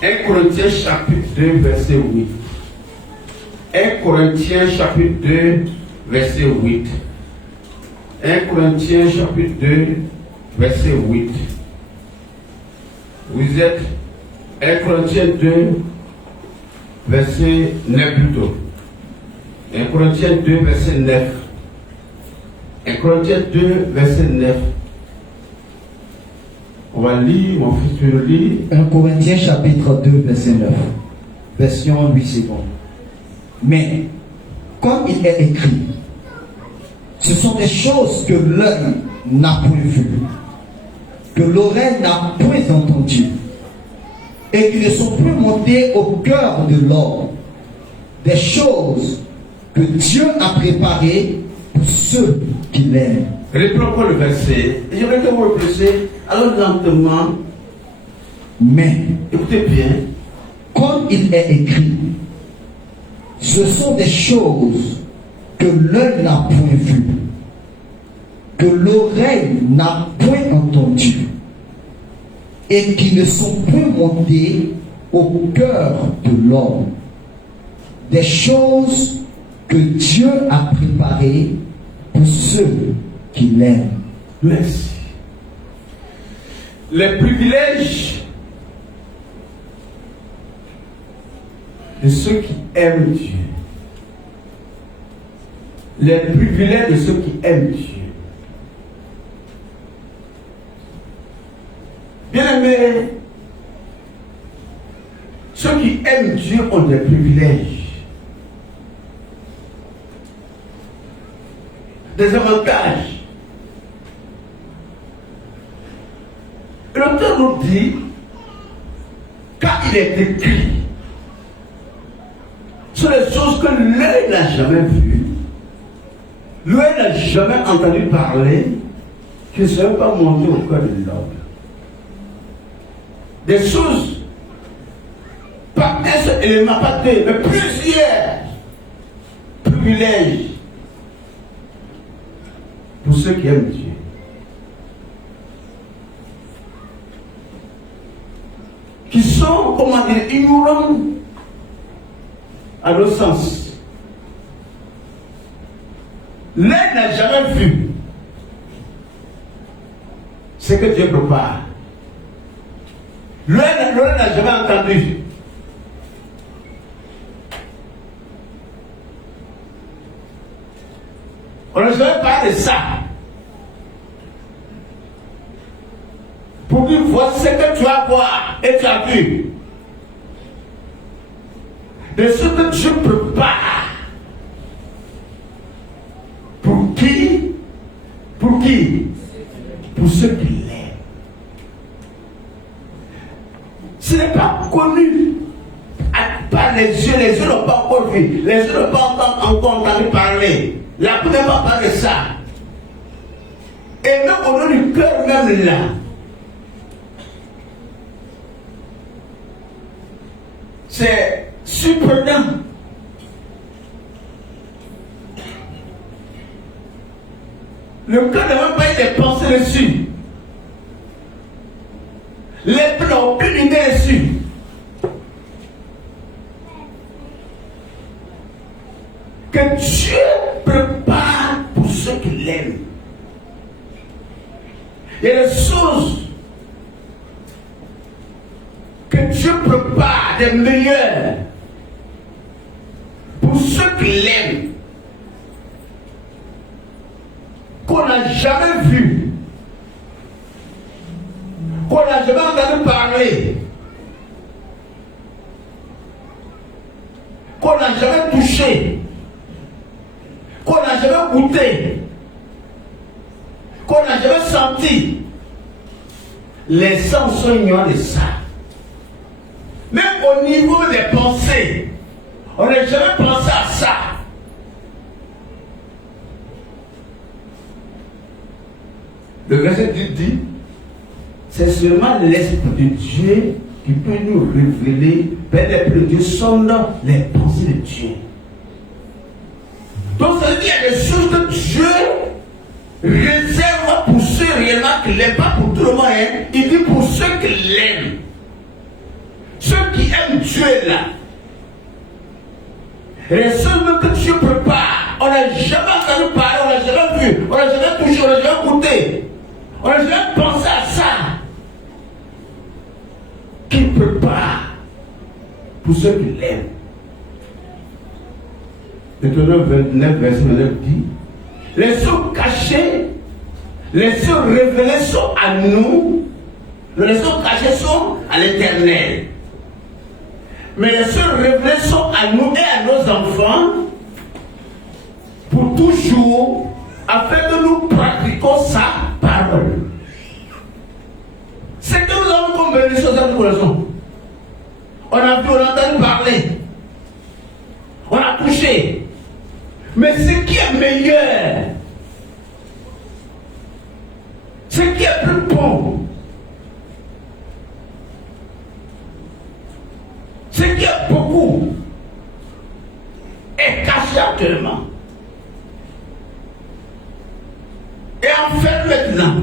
1 Corinthiens chapitre 2, verset 8. 1 Corinthiens chapitre 2, verset 8. 1 Corinthiens chapitre 2, verset 8. Vous êtes 1 Corinthiens 2, verset 9 plutôt. 1 Corinthiens 2, verset 9. 1 Corinthiens 2, verset 9. On va lire, mon fils, tu le lis. 1 Corinthiens chapitre 2, verset 9. Version 8 secondes. Mais, comme il est écrit, ce sont des choses que l'œil n'a point vues, que l'oreille n'a point entendues, et qui ne sont point montées au cœur de l'homme. Des choses que Dieu a préparées pour ceux qui l'aiment. Reprenons le verset. Et j'aimerais que vous réfléchissiez alors lentement. Mais, Écoutez bien. comme il est écrit, ce sont des choses que l'œil n'a point vues, que l'oreille n'a point entendues, et qui ne sont point montées au cœur de l'homme. Des choses que Dieu a préparées pour ceux qui l'aiment. Merci. Les privilèges de ceux qui aiment Dieu. Les privilèges de ceux qui aiment Dieu. Bien-aimés, ceux qui aiment Dieu ont des privilèges, des avantages. L'auteur nous dit, car il est écrit, sur les choses que l'œil n'a jamais vues, l'œil n'a jamais entendu parler, qui ne seraient pas montées au cœur de l'homme. Des choses, pas un seul élément, pas deux, mais plusieurs privilèges pour ceux qui aiment Dieu. Qui sont, comment dire, ignorants à leur sens. L'œil n'a jamais vu ce que Dieu prépare. L'œil n'a jamais entendu. On ne savait pas de ça. Pour dire, voici ce que tu vas voir et tu as vu. De ce que Dieu prépare. Pour qui? Pour qui? Pour ceux qui l'aiment. Ce n'est pas connu par les yeux n'ont pas encore vu, les yeux n'ont pas encore entendu parler. La Bible n'a pas parlé de ça. Et même au nom du cœur même là, c'est surprenant. Le cœur n'a même pas été pensé dessus. Les peuples n'ont aucune idée dessus. Que Dieu prépare pour ceux qui l'aiment. Il y a des choses que Dieu prépare des meilleures pour ceux qui l'aiment, qu'on n'a jamais vu, qu'on n'a jamais entendu parler, qu'on n'a jamais touché, qu'on n'a jamais goûté, qu'on n'a jamais senti. Les sens sont ignorants de ça. Même au niveau des pensées, on n'a jamais pensé à ça. Le verset dit, c'est seulement l'Esprit de Dieu qui peut nous révéler, l'Esprit de Dieu sonde les pensées de Dieu. Donc ça veut dire qu'il y a des choses que Dieu réserve pour ceux réellement qui l'aiment, pas pour tout le monde. Hein. Il dit pour ceux qui l'aiment. Ceux qui aiment Dieu là, les seuls même que Dieu prépare, on n'a jamais entendu parler, on n'a jamais vu, on n'a jamais touché, on n'a jamais goûté, on n'a jamais pensé à ça. Qui prépare pour ceux qui l'aiment. Deutéronome 29, verset 9 dit, les choses cachées, les choses révélées sont à nous, les choses cachées sont à l'Éternel. Mais les choses révélées sont à nous et à nos enfants pour toujours, afin que nous pratiquions sa parole. C'est que nous avons comme bénédiction dans notre corazon. On a vu, on a entendu parler. On a touché. Mais ce qui est meilleur, ce qui est plus bon, ce qui est beaucoup, est caché actuellement. Et enfermé maintenant.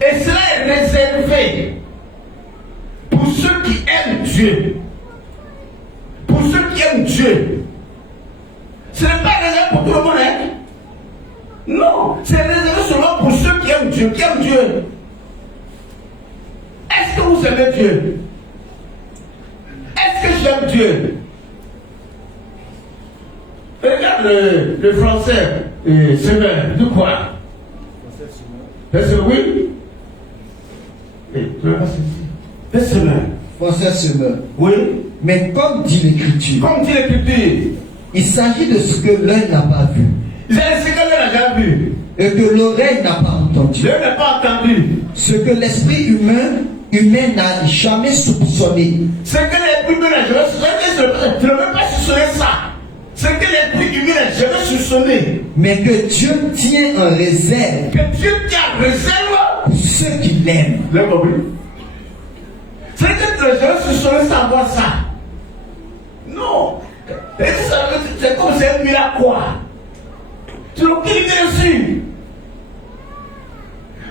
Et cela est réservé pour ceux qui aiment Dieu. Pour ceux qui aiment Dieu. Ce n'est pas réservé pour tout le monde, hein? Non, c'est réservé seulement pour ceux qui aiment Dieu. Qui aiment Dieu? Est-ce que vous aimez Dieu? Est-ce que j'aime Dieu? Regarde le français, Semeur, de quoi? Français, oui? Français Semeur. Oui. Mais comme dit l'Écriture, il s'agit de ce que l'œil n'a pas vu. Il s'agit de ce que l'œil n'a jamais vu. Et que l'oreille n'a pas entendu. L'œil n'a pas entendu. Ce que l'esprit humain n'a jamais soupçonné. Ce que l'esprit humain n'a jamais soupçonné. Tu ne veux pas soupçonner ça. Ce que l'esprit humain n'a jamais soupçonné. Mais que Dieu tient en réserve. Que Dieu tient en réserve. Pour ceux qui l'aiment. C'est que tu n'as jamais soupçonné savoir ça. Non. C'est comme c'est un miracle quoi. Tu n'as aucune idée dessus.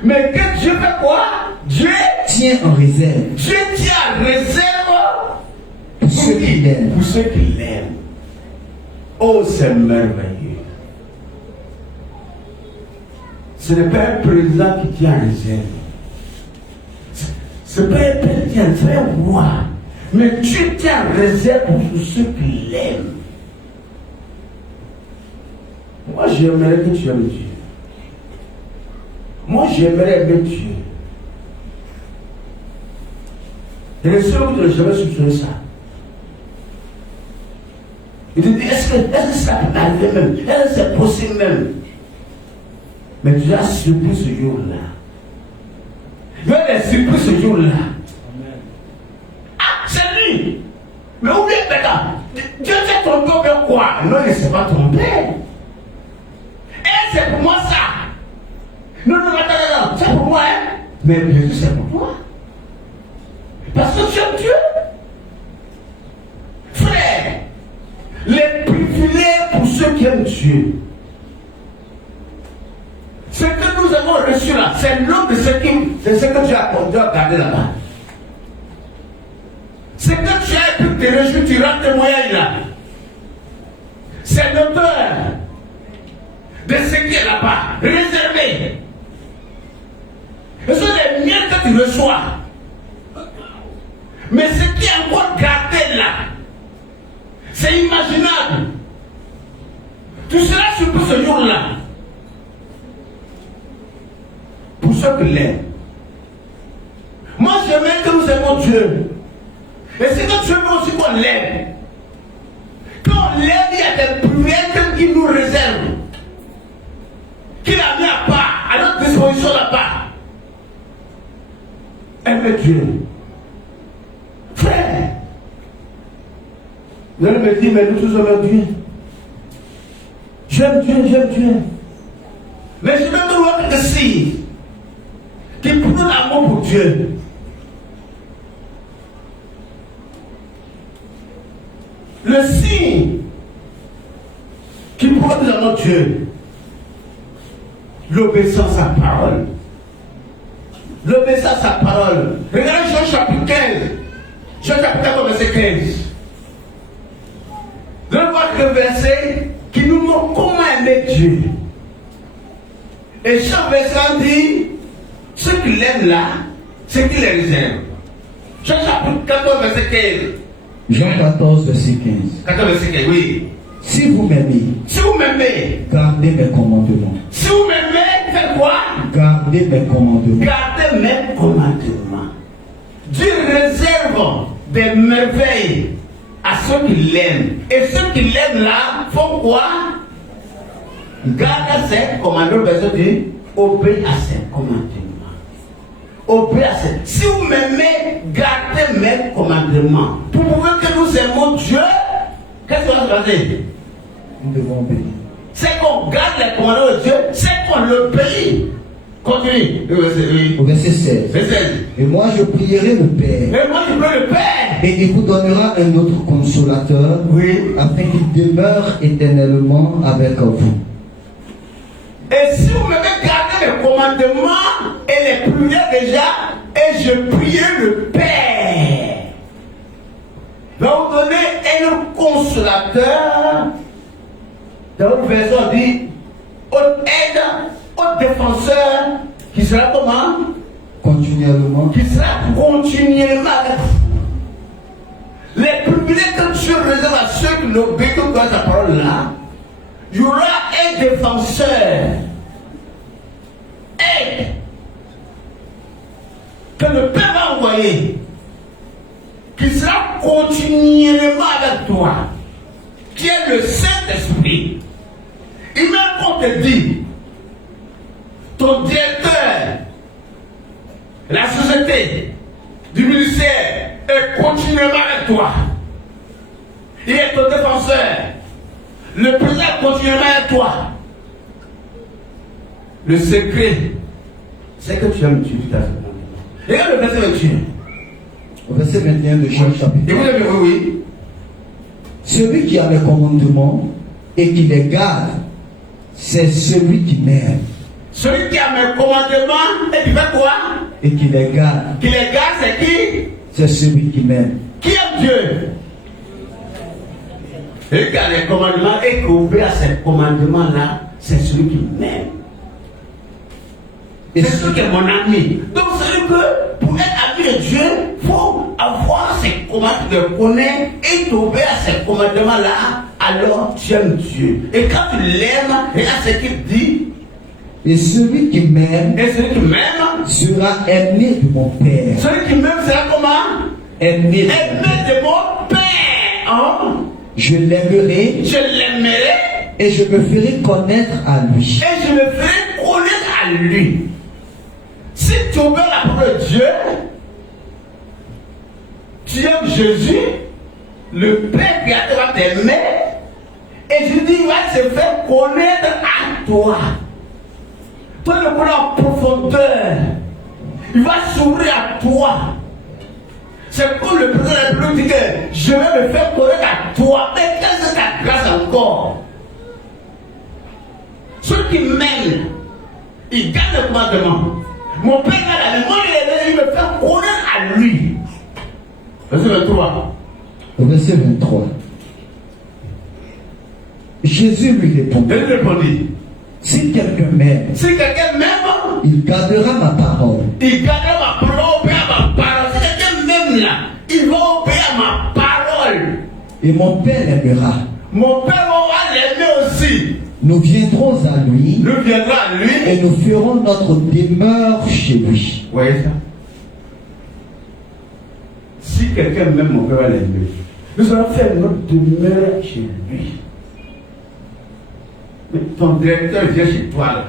Mais que Dieu fait quoi? Dieu tient en réserve. Dieu tient en réserve pour ceux qui l'aiment. Pour ceux qui l'aiment. Oh, c'est merveilleux. Ce n'est pas un président qui tient en réserve. Ce n'est pas un père qui tient en réserve, c'est un roi. Mais Dieu tient en réserve pour ceux qui l'aiment. Moi, j'aimerais que tu aimes Dieu. Moi, j'aimerais aimer Dieu. Et les seuls qui ne jamais soupçonné ça. Il te dit, est-ce que ça peut arriver même? Est-ce que c'est possible même? Mais tu as surpris ce jour-là. Il y a des surprises ce jour-là. Ah, c'est lui! Mais où est Dieu s'est trompé ou bien quoi? Non, il ne s'est pas trompé. Et c'est pour moi ça. Non, attends, c'est pour moi, hein? Mais bien sûr, c'est pour toi. Parce que tu aimes Dieu. Frère, les privilèges pour ceux qui aiment Dieu. Ce que nous avons reçu là, c'est l'homme de c'est ce que tu as gardé là-bas. Ce que tu as pu te réjouir, tu rentres témoignage là. C'est l'auteur de ce qui est là-bas, réservé. Ce sont les miens que tu reçois. Mais ce qui est encore gardé là, c'est imaginable. Tu seras surpris ce jour-là. Pour ceux qui l'aiment. Moi, j'aimerais que nous aimons Dieu. Et c'est que Dieu veut aussi qu'on l'aime. Quand on l'aime, il y a des privilèges qu'il nous réserve. Qu'il a mis à part, à notre disposition là-bas. Aime Dieu. Frère. Vous allez me dire, mais nous tous aimons Dieu. J'aime Dieu. Mais je vais te voir que si, qui prouve l'amour pour Dieu. Le signe qui prouve l'amour de Dieu, l'obéissance à sa parole. L'obéissance à sa parole. Regardez Jean chapitre 15, 15. Je vois que le verset qui nous montre comment aimer Dieu. Et chaque verset dit ce qu'il aime là, ce qu'il les réserve. Jean chapitre 14, verset 15. Jean 14, verset 15. 14, verset 15, oui. Si vous m'aimez, Si vous m'aimez, gardez mes commandements. si vous m'aimez, faites quoi? Gardez mes commandements. Gardez mes commandements. Dieu réserve des merveilles à ceux qui l'aiment. Et ceux qui l'aiment là font quoi? Gardez ses commandements. Verset dit, obéis à ses commandements. Obéis à ses. Si vous m'aimez, gardez mes commandements. Pour prouver que nous aimons Dieu, qu'est-ce qu'on va se passer? Nous devons obéir. C'est qu'on garde les commandements de Dieu, c'est qu'on l'obéit. Continue. Au verset 16. Verset 16. Et moi je prierai le Père. Et moi je prie le Père. Et il vous donnera un autre consolateur, Oui. afin qu'il demeure éternellement avec vous. Et si vous m'avez gardé les commandements et les priez déjà, et je prierai le Père, il va vous donner un consolateur. Dans votre version, on dit haute aide, haute défenseur, qui sera comment? Continuellement. Qui sera continuellement avec vous. Les privilèges que Dieu réserve à ceux qui l'obéissent dans sa parole là, il y aura un défenseur. Aide. Que le Père va envoyer. Qui sera continuellement avec toi. Qui est le Saint-Esprit. Il même qu'on te dit, ton directeur, la société, du ministère, est continuellement avec toi. Il est ton défenseur. Le président est continuellement avec toi. Le secret, c'est que tu aimes Dieu. Regarde le verset 21. Au verset 21 de Jean chapitre. Et vous avez oui. Celui qui a mes commandements et qui les garde, c'est celui qui m'aime. Celui qui a mes commandements et qui fait quoi? Et qui les garde, Qui les garde, c'est qui? c'est celui qui m'aime. Qui aime Dieu? Celui qui a les commandements et qui obéit à ces commandements-là, c'est celui qui m'aime. Et C'est celui qui est mon ami. Donc, c'est dire que pour être ami de Dieu, il faut avoir ses commandements, le connaître et t'obéir à ces commandements-là, alors tu aimes Dieu. Et quand tu l'aimes, regarde ce qu'il dit. et celui qui m'aime Et celui qui m'aime, sera aimé de mon Père. celui qui m'aime sera comment? Aimé de mon Aimé Père. de mon Père. Hein? Je l'aimerai Je l'aimerai et je me ferai connaître à lui. et je me ferai connaître à lui. Si tu obéis la parole de Dieu, tu aimes Jésus, le Père Créateur va t'aimer, et je dis, il va se faire connaître à toi. Toi, le connais en profondeur. Il va s'ouvrir à toi. C'est comme le président de la République dit que je vais me faire connaître à toi. Mais qu'est-ce que ta grâce encore? Ceux qui m'aiment, ils gardent le commandement. Mon Père a la mémoire, il me fait connaître à lui. Verset 23. Au verset 23. Jésus lui répondit, Il répondit, si quelqu'un m'aime, si quelqu'un m'aime, il gardera ma parole. il gardera ma parole, obéir à ma parole. Si quelqu'un m'aime là, il va obéir à ma parole. Et mon Père l'aimera. Mon Père va l'aimer aussi. Nous viendrons à lui Nous viendrons à lui. et nous ferons notre demeure chez lui. Vous voyez ça? Si quelqu'un m'aime, mon Père va l'aimer. Nous allons faire notre demeure chez lui. Mais ton directeur vient chez toi, là.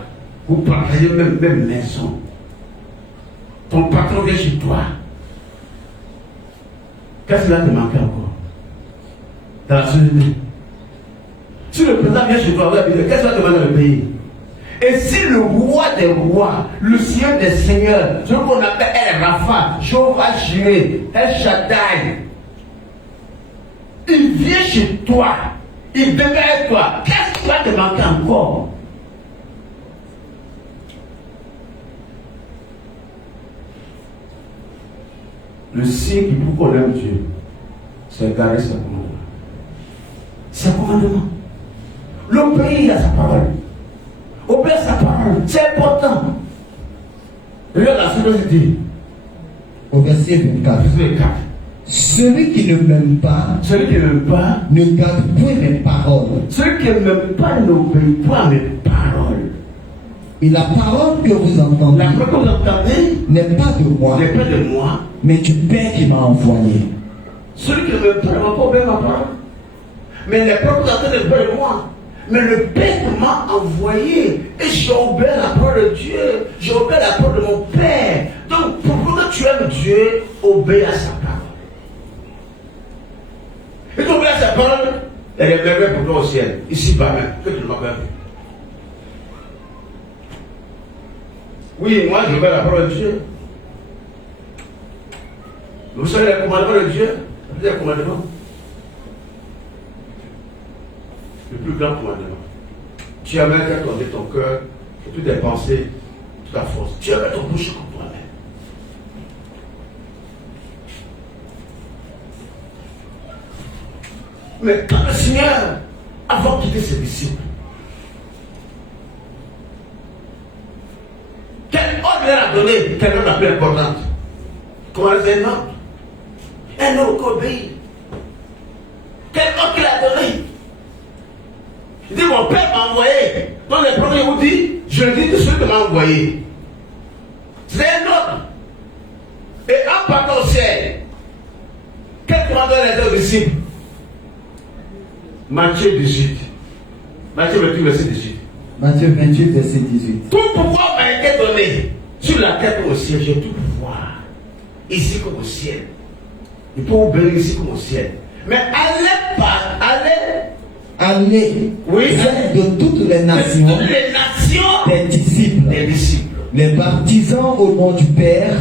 Vous partagez même maison. Ton patron vient chez toi. Qu'est-ce qui va te manquer encore? Dans la société. Si le président vient chez toi, qu'est-ce qui va te manquer dans le pays? Et si le roi des rois, le seigneur des seigneurs, ce qu'on appelle El Rapha, Jehovah Jireh, El Shaddai, il vient chez toi, il demeure avec toi, qu'est-ce qui va te manquer encore? Le signe qui prouve qu'on aime Dieu, c'est garder ce commandement. C'est un commandement. L'obéir à sa parole. Obéir à sa parole, c'est important. Regarde la suite dit. Au verset 24. Verset 4. Celui qui ne m'aime pas ne garde point mes paroles. Celui qui ne m'aime pas n'obéit pas à mes paroles. Et la parole que vous entendez n'est pas de moi, mais du Père qui m'a envoyé. Celui qui ne m'aime pas ne va pas obéir ma parole. Mais les paroles que vous entendez ne pas de moi. Mais le Père m'a envoyé. Et j'obéis la parole de Dieu. J'obéis la parole de mon Père. Donc, pour que tu aimes Dieu, obéis à sa parole. Et tu obéis à sa parole, il y a des merveilles pour toi au ciel. Ici-bas même, que tu ne m'as pas vu. Oui, moi j'obéis la parole de Dieu. Vous savez les commandements de Dieu? Les commandements. Le plus grand commandement. Tu amènes qu'à tourner ton cœur, et toutes tes pensées, toute ta force. Tu amènes ton bouche comme toi-même. Mais quand le Seigneur, avant de quitter ses disciples, quel ordre il a donné, quel ordre la plus importante? Comment c'est un ordre? Un ordre qui obéit. Quel ordre qu'il a donné? Il dit, mon Père m'a envoyé. Dans les premiers, vous dit, je dis de celui qui m'a envoyé. C'est un ordre. Et en partant au ciel, quel commandement il a donné aux disciples? Matthieu 18. Matthieu 28, verset 18. Matthieu 28, verset 18. Tout pouvoir m'a été donné sur la terre comme au ciel. J'ai tout pouvoir. Ici comme au ciel. Il peut vous bénir ici comme au ciel. Mais allez pas, Allez, oui, faites de toutes les nations, des disciples, les baptisant au nom du Père,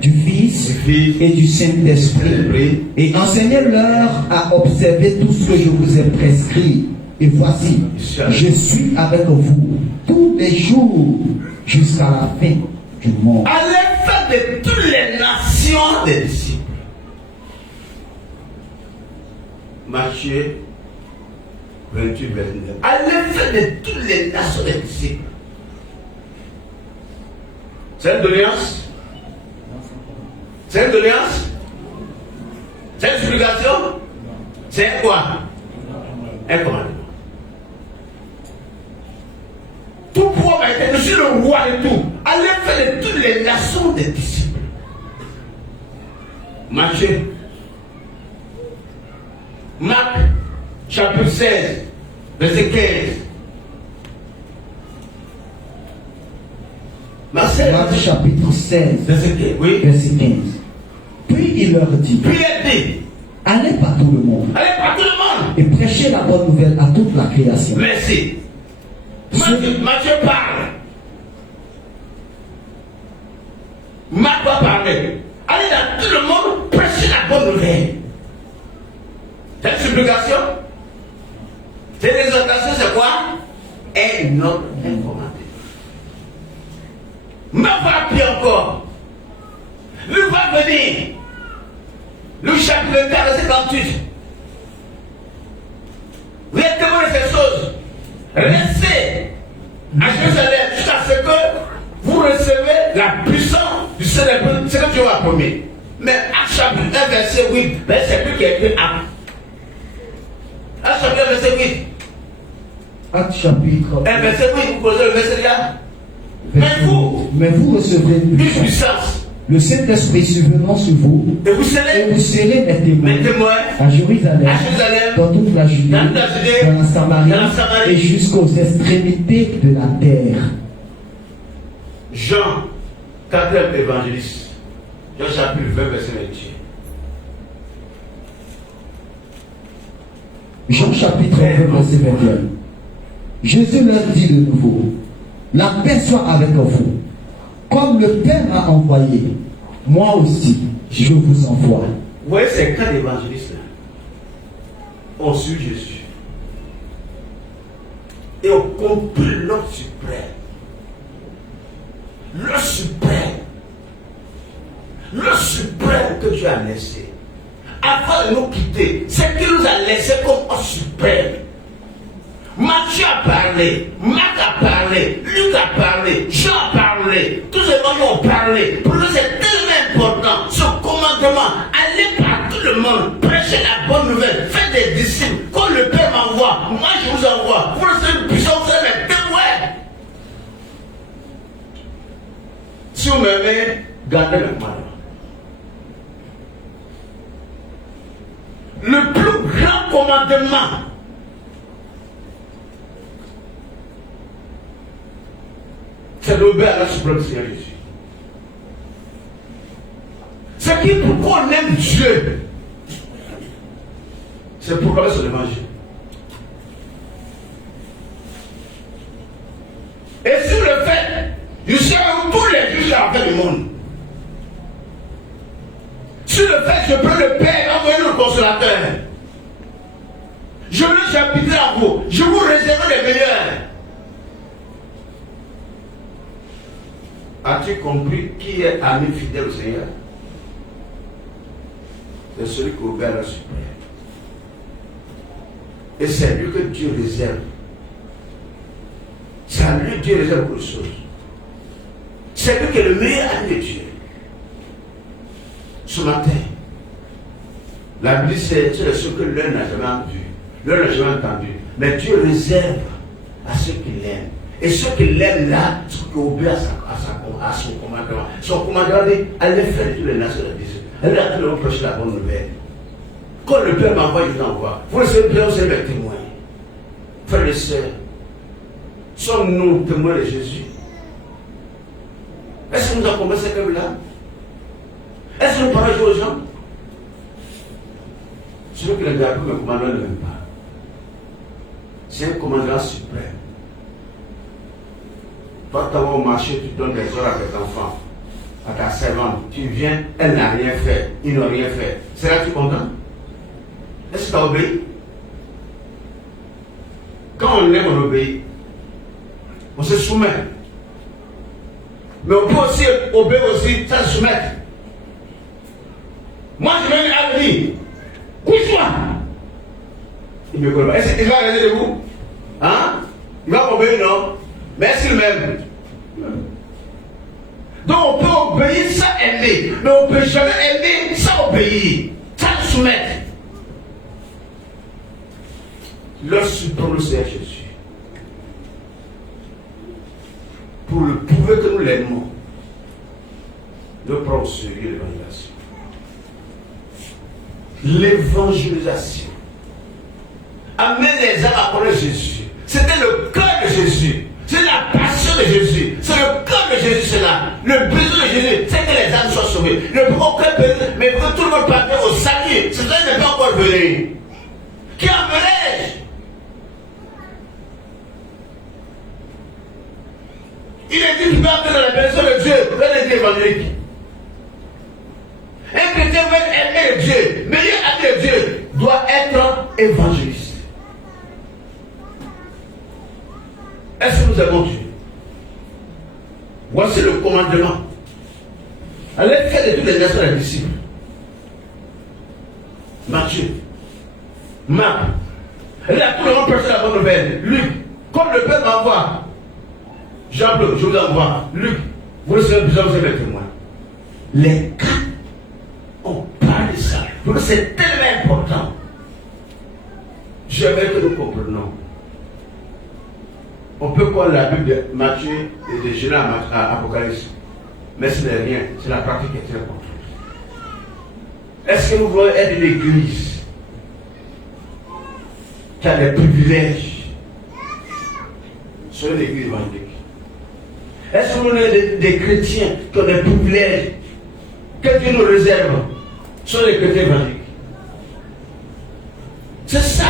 du Fils et du Saint-Esprit, et enseignez-leur à observer tout ce que je vous ai prescrit. Et voici, je suis avec vous tous les jours jusqu'à la fin du monde. Allez faire de toutes les nations des disciples. Matthieu 28, verset 9. Allez faire de toutes les nations des disciples. C'est une doléance? C'est une doléance? C'est une supplication? C'est quoi? Un commandement. Tout pouvoir m'a été, je suis le roi de tout. Allez faire de toutes les nations des disciples. Matthieu. Marc, chapitre 16, verset 15. Marc chapitre 16, verset 15. Oui. Verset 15. Puis il leur dit, allez par tout le monde. Allez par tout le monde. Et prêchez la bonne nouvelle à toute la création. Merci. Matthieu parle. Marc va parler. Allez dans tout le monde, prêchez la bonne nouvelle. C'est une supplication. C'est une exhortation, c'est quoi? Un ordre incommandé. Mais va plus encore. Lui va venir. Le chapitre 4, verset 48. Vous êtes témoin de ces choses. Restez à Jérusalem jusqu'à ce que vous recevez la puissance du Saint-Esprit. C'est que Dieu va promis. Mais Acte chapitre 1, verset 8, c'est plus qui est écrit Acte. Acte chapitre 1, verset 8. Acte chapitre 1, verset 8, vous posez le verset là. Mais vous recevrez une puissance. Le Saint-Esprit survenant sur vous, et vous serez mes témoins à Jérusalem, dans toute la Judée, dans la Samarie, et jusqu'aux extrémités de la terre. Jean, 4e évangéliste, Jean chapitre 20, verset 21. Jean chapitre 20, verset 21. Jésus leur dit de nouveau, la paix soit avec vous. Comme le Père m'a envoyé, moi aussi, je vous envoie. Vous voyez ces quatre évangélistes là ont su Jésus. Et ont compris l'ordre suprême. Le suprême. Le suprême que Dieu a laissé. avant de nous quitter, c'est qu'il nous a laissé comme un suprême. Matthieu a parlé, Marc a parlé, Luc a parlé, Jean a parlé, tous les gens ont parlé. Pour nous, c'est tellement important, ce commandement. Allez par tout le monde, prêchez la bonne nouvelle, faites des disciples. Quand le Père m'envoie, moi je vous envoie. Vous serez puissants, vous serez mes témoins. Si vous m'aimez, gardez le commandement. Le plus grand commandement, c'est d'obéir à la suprême Seigneur Jésus. C'est qui pourquoi on aime Dieu. C'est pour connaître son évangile. Et si vous le faites, vous serez tous les jours à la fin du monde. Si le fait, je prends le Père, envoyez le consolateur. Je veux j'habiterai à vous. Je vous réserve les meilleurs. As-tu compris qui est ami fidèle au Seigneur? C'est celui qui obéit à la suprême. Et c'est lui que Dieu réserve. C'est à lui que Dieu réserve beaucoup de choses. C'est lui qui est le meilleur ami de Dieu. Ce matin, la Bible c'est ce que l'un n'a jamais vu, l'un n'a jamais entendu. Mais Dieu réserve à ceux qui l'aiment. Et ceux qui l'aiment là, ceux qui obéissent à son commandement. Son commandement dit, allez faire toutes les nations de Dieu. Allez à tout le monde prêcher la bonne nouvelle. Quand le Père m'envoie, je vous envoie. Vous le savez bien, vous êtes mes témoins. Frères et sœurs, sommes-nous témoins de Jésus? Est-ce que nous avons commencé comme là? Est-ce que nous parlons aux gens? Celui qui les a appris, le commandant ne l'aime pas. C'est un commandant suprême. Toi, tu vas au marché, tu donnes des ordres à tes enfants, à ta servante. Tu viens, elle n'a rien fait, ils n'ont rien fait. Seras-tu content? Est-ce que tu as obéi? Quand on aime, on obéit. On se soumet. Mais on peut aussi obéir aussi sans se soumettre. Moi, je vais à lui. Couche-toi. Il me connaît. Est-ce qu'il va arrêter de vous? Hein? Il va obéir, non? Mais est-ce qu'il m'aime? Donc on peut obéir sans aimer. Mais on ne peut jamais aimer sans obéir. Sans soumettre. Lorsque le Seigneur Jésus, pour le prouver que nous l'aimons, nous prenons au sérieux l'évangélisation. L'évangélisation. Amener les âmes à connaître Jésus. C'était le cœur de Jésus. C'est la passion de Jésus. C'est le cœur de Jésus, c'est là. Le besoin de Jésus, c'est que les âmes soient sauvées. Le aucun besoin, mais que tout le monde parvienne au salut. C'est ça qui n'est pas encore venu. Qui amenait? Il est dit qu'il va entrer dans la personne de Dieu, vers les évangéliques. Un chrétien veut aimer Dieu, meilleur ami de Dieu, doit être évangéliste. Est-ce que nous avons Dieu? Voici le commandement. Allez faire de toutes les nations les disciples. Matthieu, Marc, allez à tout le monde prêcher la bonne nouvelle. Luc, comme le Père m'envoie. Jean-Claude, je vous envoie. Luc, vous le savez déjà, vous êtes mes témoins. Les quatre, on parle de ça. Donc c'est tellement important. J'aimerais que nous comprenions. On peut croire la Bible de Matthieu et de Jésus à Apocalypse. Mais ce n'est rien. C'est la pratique qui est très importante. Est-ce que nous voulons être une église qui a des privilèges sur l'église évangélique? Est-ce que nous sommes des chrétiens qui ont des privilèges que Dieu nous réserve sur les chrétiens évangéliques? C'est ça.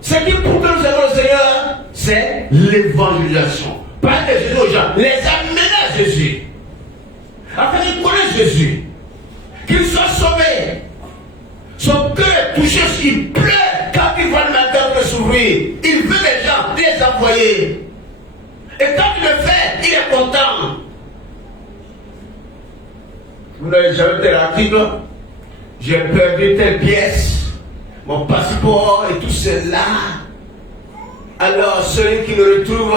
Ce qui pour que nous avons le Seigneur, c'est l'évangélisation. Parler de Jésus aux gens, les amener à Jésus, afin qu'ils connaissent Jésus, qu'ils soient sauvés. Son cœur est touché, il pleure quand il voit le matin s'ouvrir. Il veut les gens, les envoyer. Et quand il le fait, il est content. Vous j'avais tel article, j'ai perdu telle pièce, mon passeport et tout cela. Alors, celui qui le retrouve,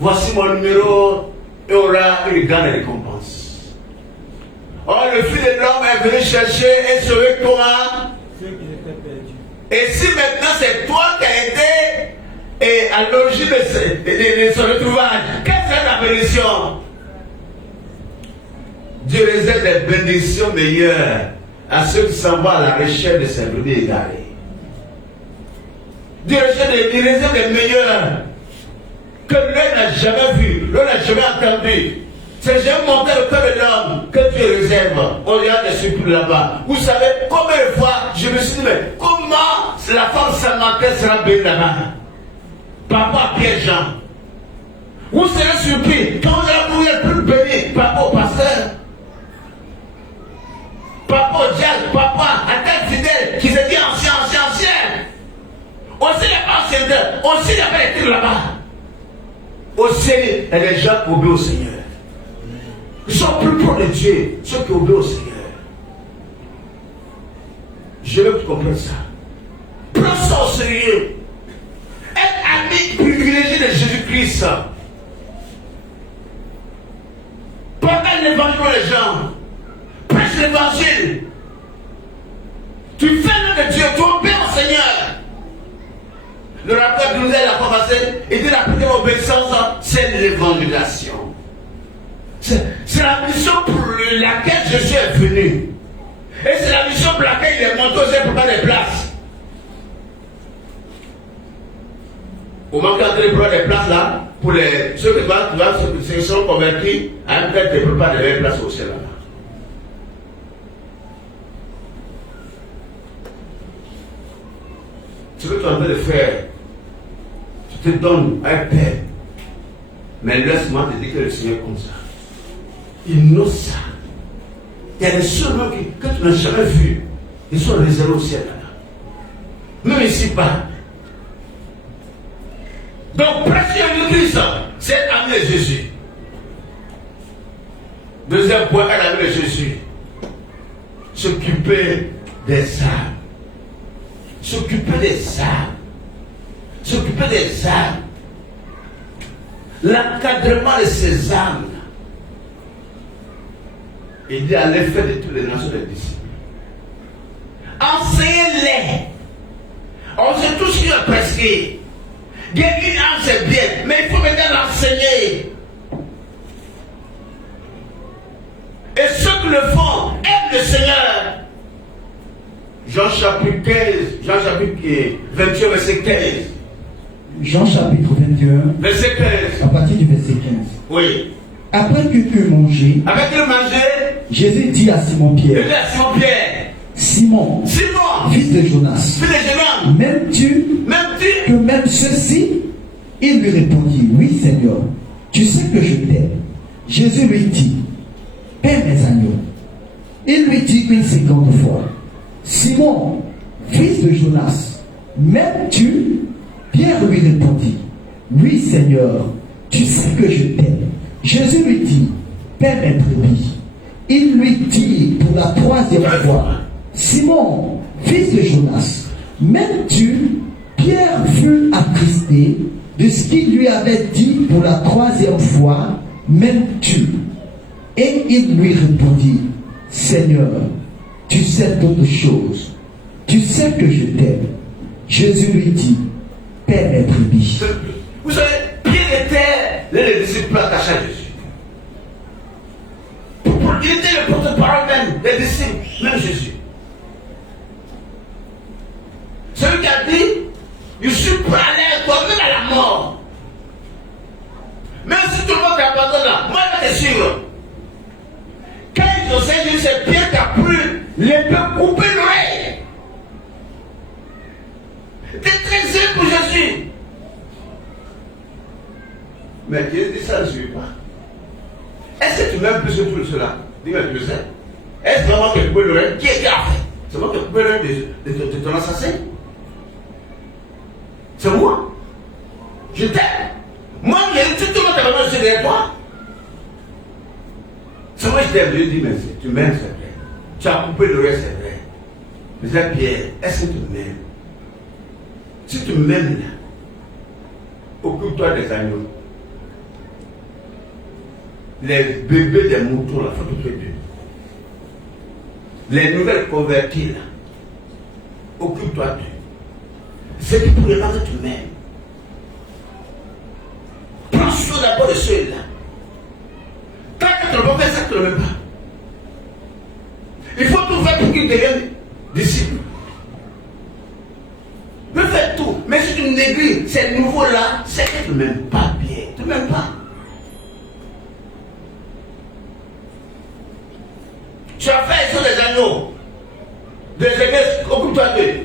voici mon numéro, et aura une grande récompense. Or, le Fils de l'homme est venu chercher et sauver comment? Ceux qui étaient perdus. Et si maintenant c'est toi qui as été et à l'origine de son retrouvaille, quelle serait ta bénédiction? Dieu réserve des bénédictions meilleures à ceux qui s'en vont à la recherche de ses brebis égarés. Dieu réserve des meilleurs que l'œil n'a jamais vu, l'œil n'a jamais entendu. C'est jamais monté le cœur de l'homme que Dieu réserve. On regarde les surprises là-bas. Vous savez combien de fois je me suis dit, mais comment la femme samaritaine sera bénie là-bas? Par rapport à Pierre-Jean. Vous serez surpris quand vous allez pouvoir être plus béni par rapport au pasteur, par rapport au diable, par rapport à tel fidèle qui se dit ancien. Aussi n'est pas ancien, aussi n'est pas été là-bas. Aussi, il y a des gens qui obéissent au Seigneur. Ils sont plus proches de Dieu, ceux qui obéissent au Seigneur. Je veux que tu comprennes ça. Prends ça au sérieux. Être ami privilégié de Jésus-Christ. Partage l'évangile aux gens. Prêche l'évangile. Tu fais le de Dieu, tu obéis au Seigneur. Le rapport nous a la fois passée, il dit la première obéissance, c'est l'évangélisation. C'est la mission pour laquelle Jésus est venu. Et c'est la mission pour laquelle il est monté aussi pour prendre des places. Au moment quand il prend des places là, pour ceux qui sont convertis, à un peut-être ne prépare des places au ciel là. Ce que tu es en train de faire, tu te donnes un père. Mais laisse-moi te dire que le Seigneur comme ça. Il n'ose ça. Il y a des choses que tu n'as jamais vues. Ils sont réservés au ciel là. Même ici pas. Donc, prêcher Jésus-Christ, c'est amener Jésus. Deuxième point, elle amener Jésus. S'occuper des âmes. S'occuper des âmes. S'occuper des âmes. L'encadrement de ces âmes. Il dit à l'effet de toutes les nations des disciples. Enseignez-les. On sait tout ce qu'il a prescrit. Guérir une âme c'est bien, mais il faut maintenant l'enseigner. Et ceux qui le font aiment le Seigneur. Jean chapitre 15, Jean chapitre 21, verset 15. Jean chapitre 21, verset 15. À partir du verset 15. Oui. Après que tu aies mangé, Jésus dit à Simon Pierre, Simon, fils de Jonas, m'aimes-tu que même ceci? Il lui répondit, oui Seigneur, tu sais que je t'aime. Jésus lui dit, paie mes agneaux. Il lui dit une seconde fois, Simon, fils de Jonas, m'aimes-tu? Pierre lui répondit, oui Seigneur, tu sais que je t'aime. Jésus lui dit, paie mes brebis. Il lui dit pour la troisième fois, Simon, fils de Jonas, m'aimes-tu? Pierre fut attristé de ce qu'il lui avait dit pour la troisième fois, m'aimes-tu? Et il lui répondit, Seigneur, tu sais toutes choses. Tu sais que je t'aime. Jésus lui dit, paie mes brebis. Vous savez, Pierre était les disciples attachés à Jésus. Il était le porte-parole même des disciples, même Jésus. Celui qui a dit, je suis prêt à aller avec toi, même à la mort. Même si tout le monde t'abandonne là, moi je vais te suivre. Quand ils ont saisi, c'est Pierre qui a pris l'épée coupée l'oreille. T'es très zélé pour Jésus. Mais Dieu dit ça, je ne suis pas. Est-ce que tu m'aimes plus que tout cela? Dis-moi, tu le sais. Est-ce vraiment que tu peux l'oreille? Qui est qui a fait? C'est moi qui peux l'oreille de ton assassin? C'est moi. Je t'aime. Moi, j'ai dit tout le monde t'a vraiment derrière toi. C'est moi moi je t'aime, je dis, mais tu m'aimes, c'est vrai. Tu as coupé l'oreille, c'est vrai. Je disais, Pierre, est-ce que tu m'aimes? Si tu m'aimes là, occupe-toi des agneaux. Les bébés des moutons là, faut t'occuper d'eux. Les nouvelles converties là, occupe-toi d'eux. C'est qui pour vraiment que tu m'aimes. Prends soin d'abord de ceux-là. Tant que tu ne peux pas faire ça, tu ne le mets pas. Il faut tout faire pour qu'ils deviennent disciples. Tu peux faire tout, mais si tu négliges ces nouveaux-là, c'est que tu ne m'aimes pas bien. Tu ne m'aimes pas. Tu as fait sur les agneaux. Des églises, occupe-toi d'eux.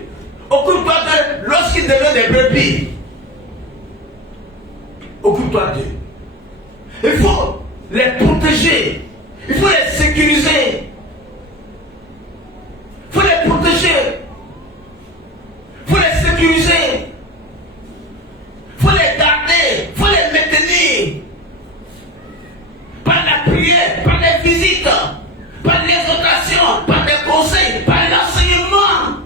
Occupe-toi d'eux lorsqu'ils deviennent des brebis. Occupe-toi d'eux. Il faut les protéger. Il faut les sécuriser. Il faut les protéger. Il faut les sécuriser. Il faut les garder. Il faut les maintenir. Par la prière, par les visites, par l'exhortation, par les conseils, par l'enseignement.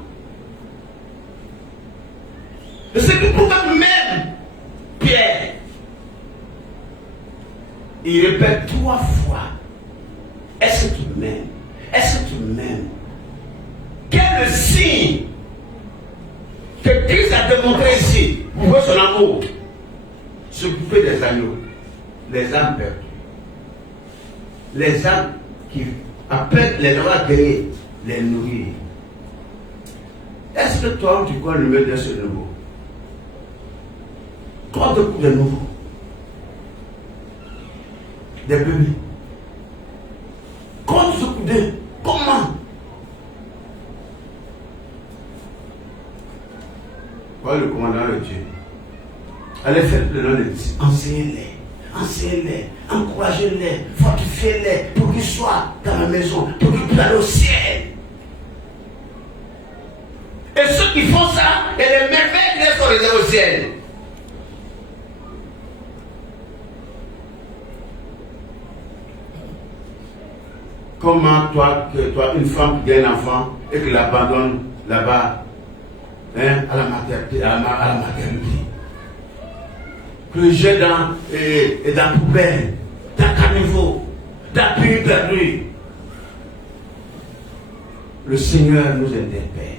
Et c'est que pour même, Pierre, il répète 3 fois. Est-ce que tu m'aimes? Est-ce que tu m'aimes? Quel est le signe que Christ a démontré ici pour voir son amour? S'occuper des agneaux, les âmes perdues, les âmes qui appellent les droits guéris, les nourrir. Est-ce que toi, tu crois le mieux de ce nouveau? Quand tu coupes de nouveau, des bébés, quand tu coupes d'eux, comment? Voilà le commandant de Dieu. Allez faire le nom de Dieu. Enseignez-les, enseignez-les, encouragez-les, fortifiez-les pour qu'ils soient dans la maison, pour qu'ils puissent aller au ciel. Et ceux qui font ça, et les merveilles qui sont réservées au ciel. Comment toi, une femme qui a un enfant et qui l'abandonne là-bas, hein, à la maternité, que le jette dans la poubelle, dans le caniveau, dans la pluie perdue. Le Seigneur nous interpelle.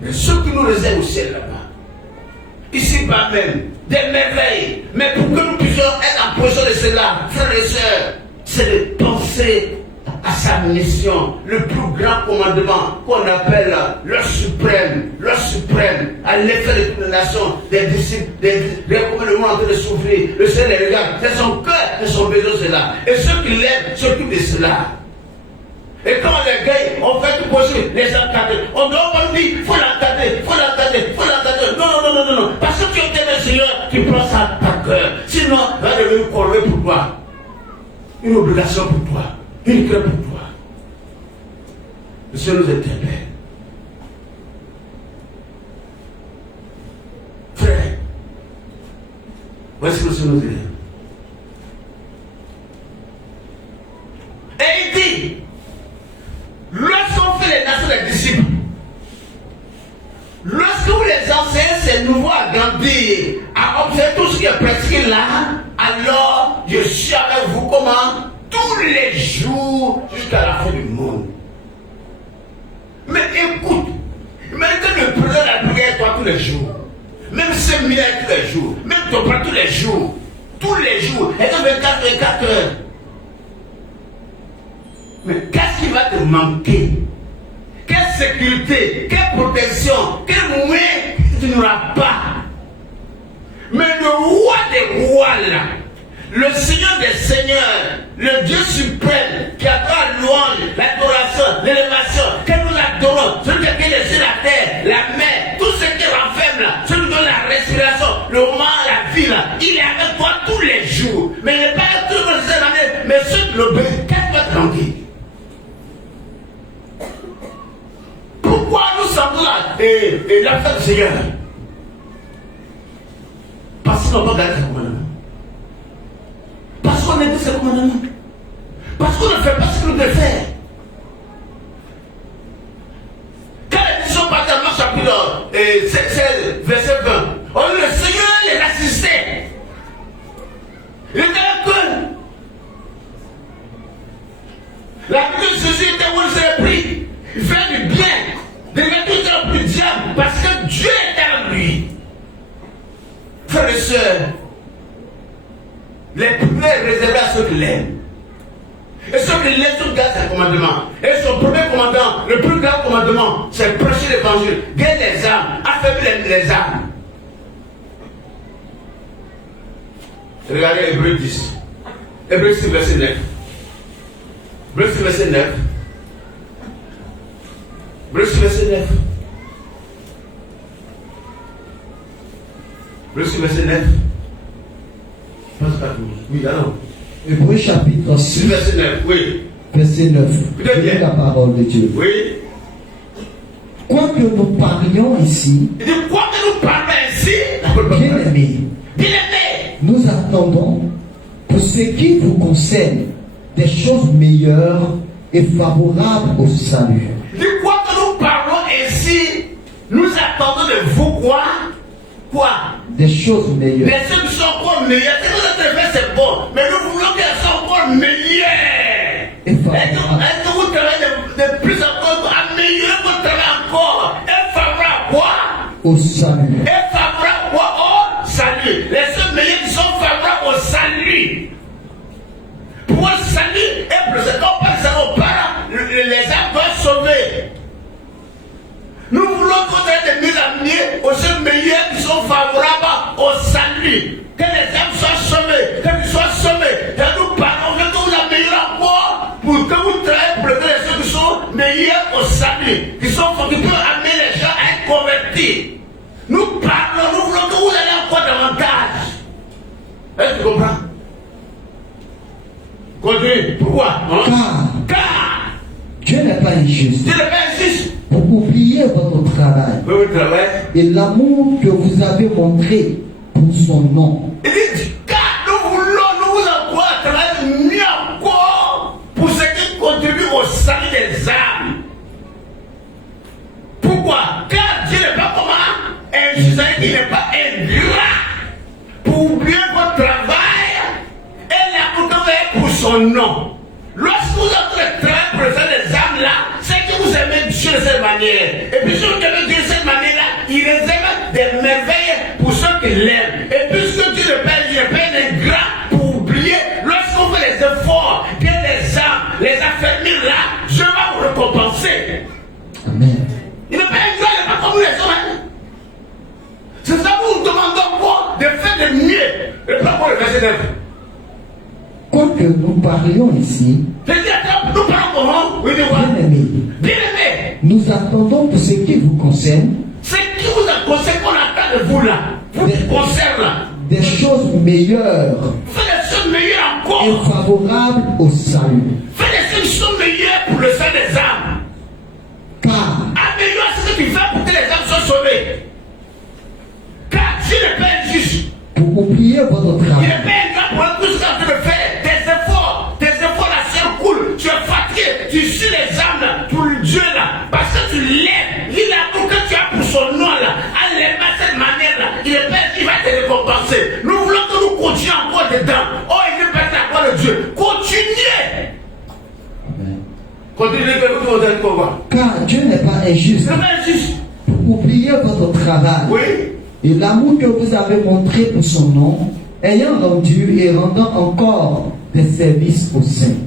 Mais ceux qui nous réservent au ciel là-bas, ici-bas même, des merveilles, mais pour que nous puissions être en position de cela, frères et sœurs, c'est de penser à sa mission, le plus grand commandement qu'on appelle le suprême, à l'effet de toutes les nations, des disciples, comment le monde est en train de souffrir, le Seigneur les regarde, c'est son cœur, c'est son besoin, c'est là. Et ceux qui l'aiment s'occupent de cela. Et quand les gars ont fait tout possible, les encadrer, on doit pas dire, il faut l'encadrer, il faut l'encadrer, il faut l'encadrer. Non. Parce que tu es le Seigneur, tu prends ça à ta cœur. Sinon, va devenir une corvée pour toi. Une obligation pour toi. Une crainte pour toi. Le Seigneur nous interpelle. Frère, voici ce que le Seigneur nous dit. Et il dit, lorsqu'on fait les nations des disciples, lorsque vous les enseignez ces nouveaux à grandir, à observer tout ce qui est pratiqué là, alors je suis avec vous comment? Tous les jours jusqu'à la fin du monde. Mais écoute, même que le président de la prière toi tous les jours, même 5 minutes tous les jours, même ton père tous les jours, et que 24 heures. Mais qu'est-ce qui va te manquer? Quelle sécurité, quelle protection, quel moyen tu n'auras pas? Mais le roi des rois là, le Seigneur des seigneurs, le Dieu suprême qui a la louange, l'adoration, l'élévation, que nous adorons, celui qui a créé les cieux, la terre, la mer, tout ce qui renferme là, celui qui donne la respiration, le moment, la vie là, il est avec toi tous les jours. Mais il n'est pas avec tout le monde, mais ceux qui l'obéissent, qu'est-ce qui va te manquer? Pourquoi nous sommes là et l'affaire du Seigneur? Parce qu'on n'a pas gardé ce commandement. Parce qu'on a dit ce commandement. Parce qu'on ne fait pas ce que nous devons faire. Quand les disons par exemple chapitre 16, verset 20, on dit le Seigneur les assistait. Il était un peu. La vie de Jésus était où il s'est pris. Il fait du bien. De mettre tout ça plus diable. Parce que Dieu est en lui. Frères et sœurs, les prières réservées à ceux qui l'aiment. Et ceux qui l'aiment, ceux qui gardent ses commandements. Et son premier commandement, le plus grand commandement, c'est prêcher l'évangile, gagner les âmes, affaiblir les âmes. Regardez Hébreux 10. Hébreux 6, verset 9. Hébreux 6, verset 9. Hébreux 6, verset 9. Hébreux 6, verset 9. Oui, alors. Hébreux chapitre 6, verset 9, oui. Verset 9. C'est la parole de Dieu. Oui. Quoi que nous parlions ici, il dit quoi que nous parlons ici, bien-aimés, nous attendons pour ce qui vous concerne des choses meilleures et favorables au salut. Il dit quoi que nous parlons ici, nous attendons de vous quoi? Quoi? Des choses meilleures. Mais ceux qui sont encore meilleurs, ce que vous avez fait, c'est bon, mais nous voulons qu'elles soient encore meilleures. Est-ce que vous travaillez de plus encore, améliorer votre travail encore? Et favorable à quoi? Au salut. Et favorable à quoi? Au salut. Les seuls meilleurs qui sont favorables au salut. Pour le salut, et pour le salut, quand on parle de ça, on parle, les âmes doivent sauver. Nous voulons qu'on ait des mieux à mieux aux ceux meilleurs qui sont favorables au salut. Que les âmes soient sauvées, qu'elles soient sauvées. Et nous parlons, que vous l'améliorez encore pour que vous travaillez pour les ceux qui sont meilleurs au salut, qui peuvent amener les gens à être convertis. Nous parlons, nous voulons que vous allez encore davantage. Est-ce que tu comprends? Continue. Pourquoi? Car Dieu n'est pas injuste. Dieu n'est pas injuste. Pour oublier votre travail et l'amour que vous avez montré pour son nom. Il dit, car nous voulons nous encourager à travailler mieux encore pour ce qui contribue au salut des âmes. Pourquoi? Car Dieu n'est pas comment injuste, il n'est pas ingrat pour oublier votre travail et l'amour que vous avez pour son nom. Lorsque vous êtes travaillé pour le salut des âmes là, c'est que vous aimez Dieu de cette manière. Et puis si vous aimez Dieu de cette manière-là, il réserve des merveilles pour ceux qui l'aiment. Et puisque Dieu ne paye pas ingrat pour oublier, lorsqu'on fait les efforts, bien les âmes, les affermir là, je vais vous récompenser. Amen. Il n'est pas ingrat, il n'est pas comme les hommes. C'est ça que nous demandons quoi? De faire de mieux. Et pas pour le verset 9. Quoi que nous parlions ici, nous parlons comment? Oui, bien-aimés, nous attendons pour ce qui vous concerne. Ce qui vous concerne, qu'on attend de vous là, vous qui concerne là. Des choses meilleures. Faites des choses meilleures encore. Et favorables au salut. Faites des choses qui sont meilleures pour le salut des âmes. Car améliore ce que tu fais pour que les âmes soient sauvées. Car Dieu n'est pas injuste. Pour oublier votre Il travail. n'est pas ingrat pour tout ce que tu as fait de faire. Tes efforts là, c'est cool. Tu es fatigué. Tu suis les âmes là, pour Dieu là. Parce que tu l'aimes. Il a tout que tu as pour son nom là. À l'aimer de cette manière là. Il va te récompenser. Nous voulons que nous continuions encore dedans. Oh, il n'est pas la gloire de Dieu. Continuez. Amen. Continuez que vous allez pouvoir. Car Dieu n'est pas injuste. C'est pas injuste. Pour oublier votre travail. Oui. Et l'amour que vous avez montré pour son nom, ayant rendu et rendant encore des services aux saints.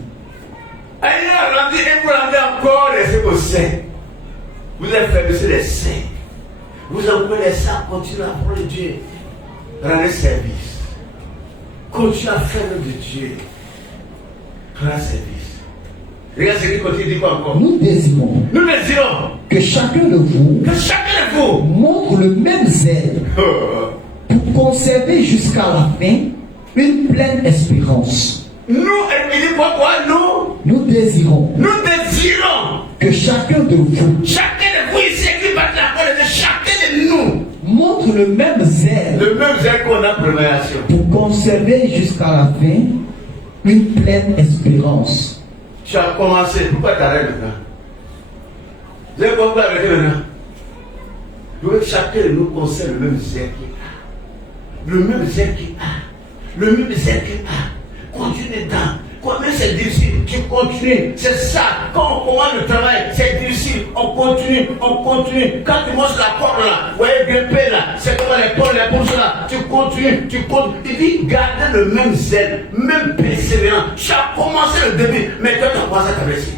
Ayant rendu et vous rendez encore des services aux saints. Vous avez fait les saints. Vous envoyez les saints, continuez à prendre Dieu. Rendez service. Continuez à faire le de Dieu. Rendez service. Regarde ce qu'il continue, dit quoi encore? Nous désirons que chacun de vous montre le même zèle pour conserver jusqu'à la fin une pleine espérance. Nous, il dit pourquoi nous désirons que chacun de vous ici qui parle de chacun de nous montre le même zèle qu'on a pour la nation. pour conserver jusqu'à la fin une pleine espérance. Tu as commencé. Pourquoi tu arrêtes maintenant? Vous avez compris arrêter maintenant? Je veux que chacun de nous conserve le même zèle qu'il a. Le même zèle qu'il a. Le même zèle qu'il a. Continue dedans. Même c'est difficile, tu continues. C'est ça. Quand on commence le travail, c'est difficile. On continue, on continue. Quand tu montes la porte là, vous voyez grimper là, c'est comme les portes, les pouces là. Tu continues, tu continues. Il dit gardez le même zèle, même persévérance. Tu as commencé le début, mais toi tu as commencé à t'abaisser.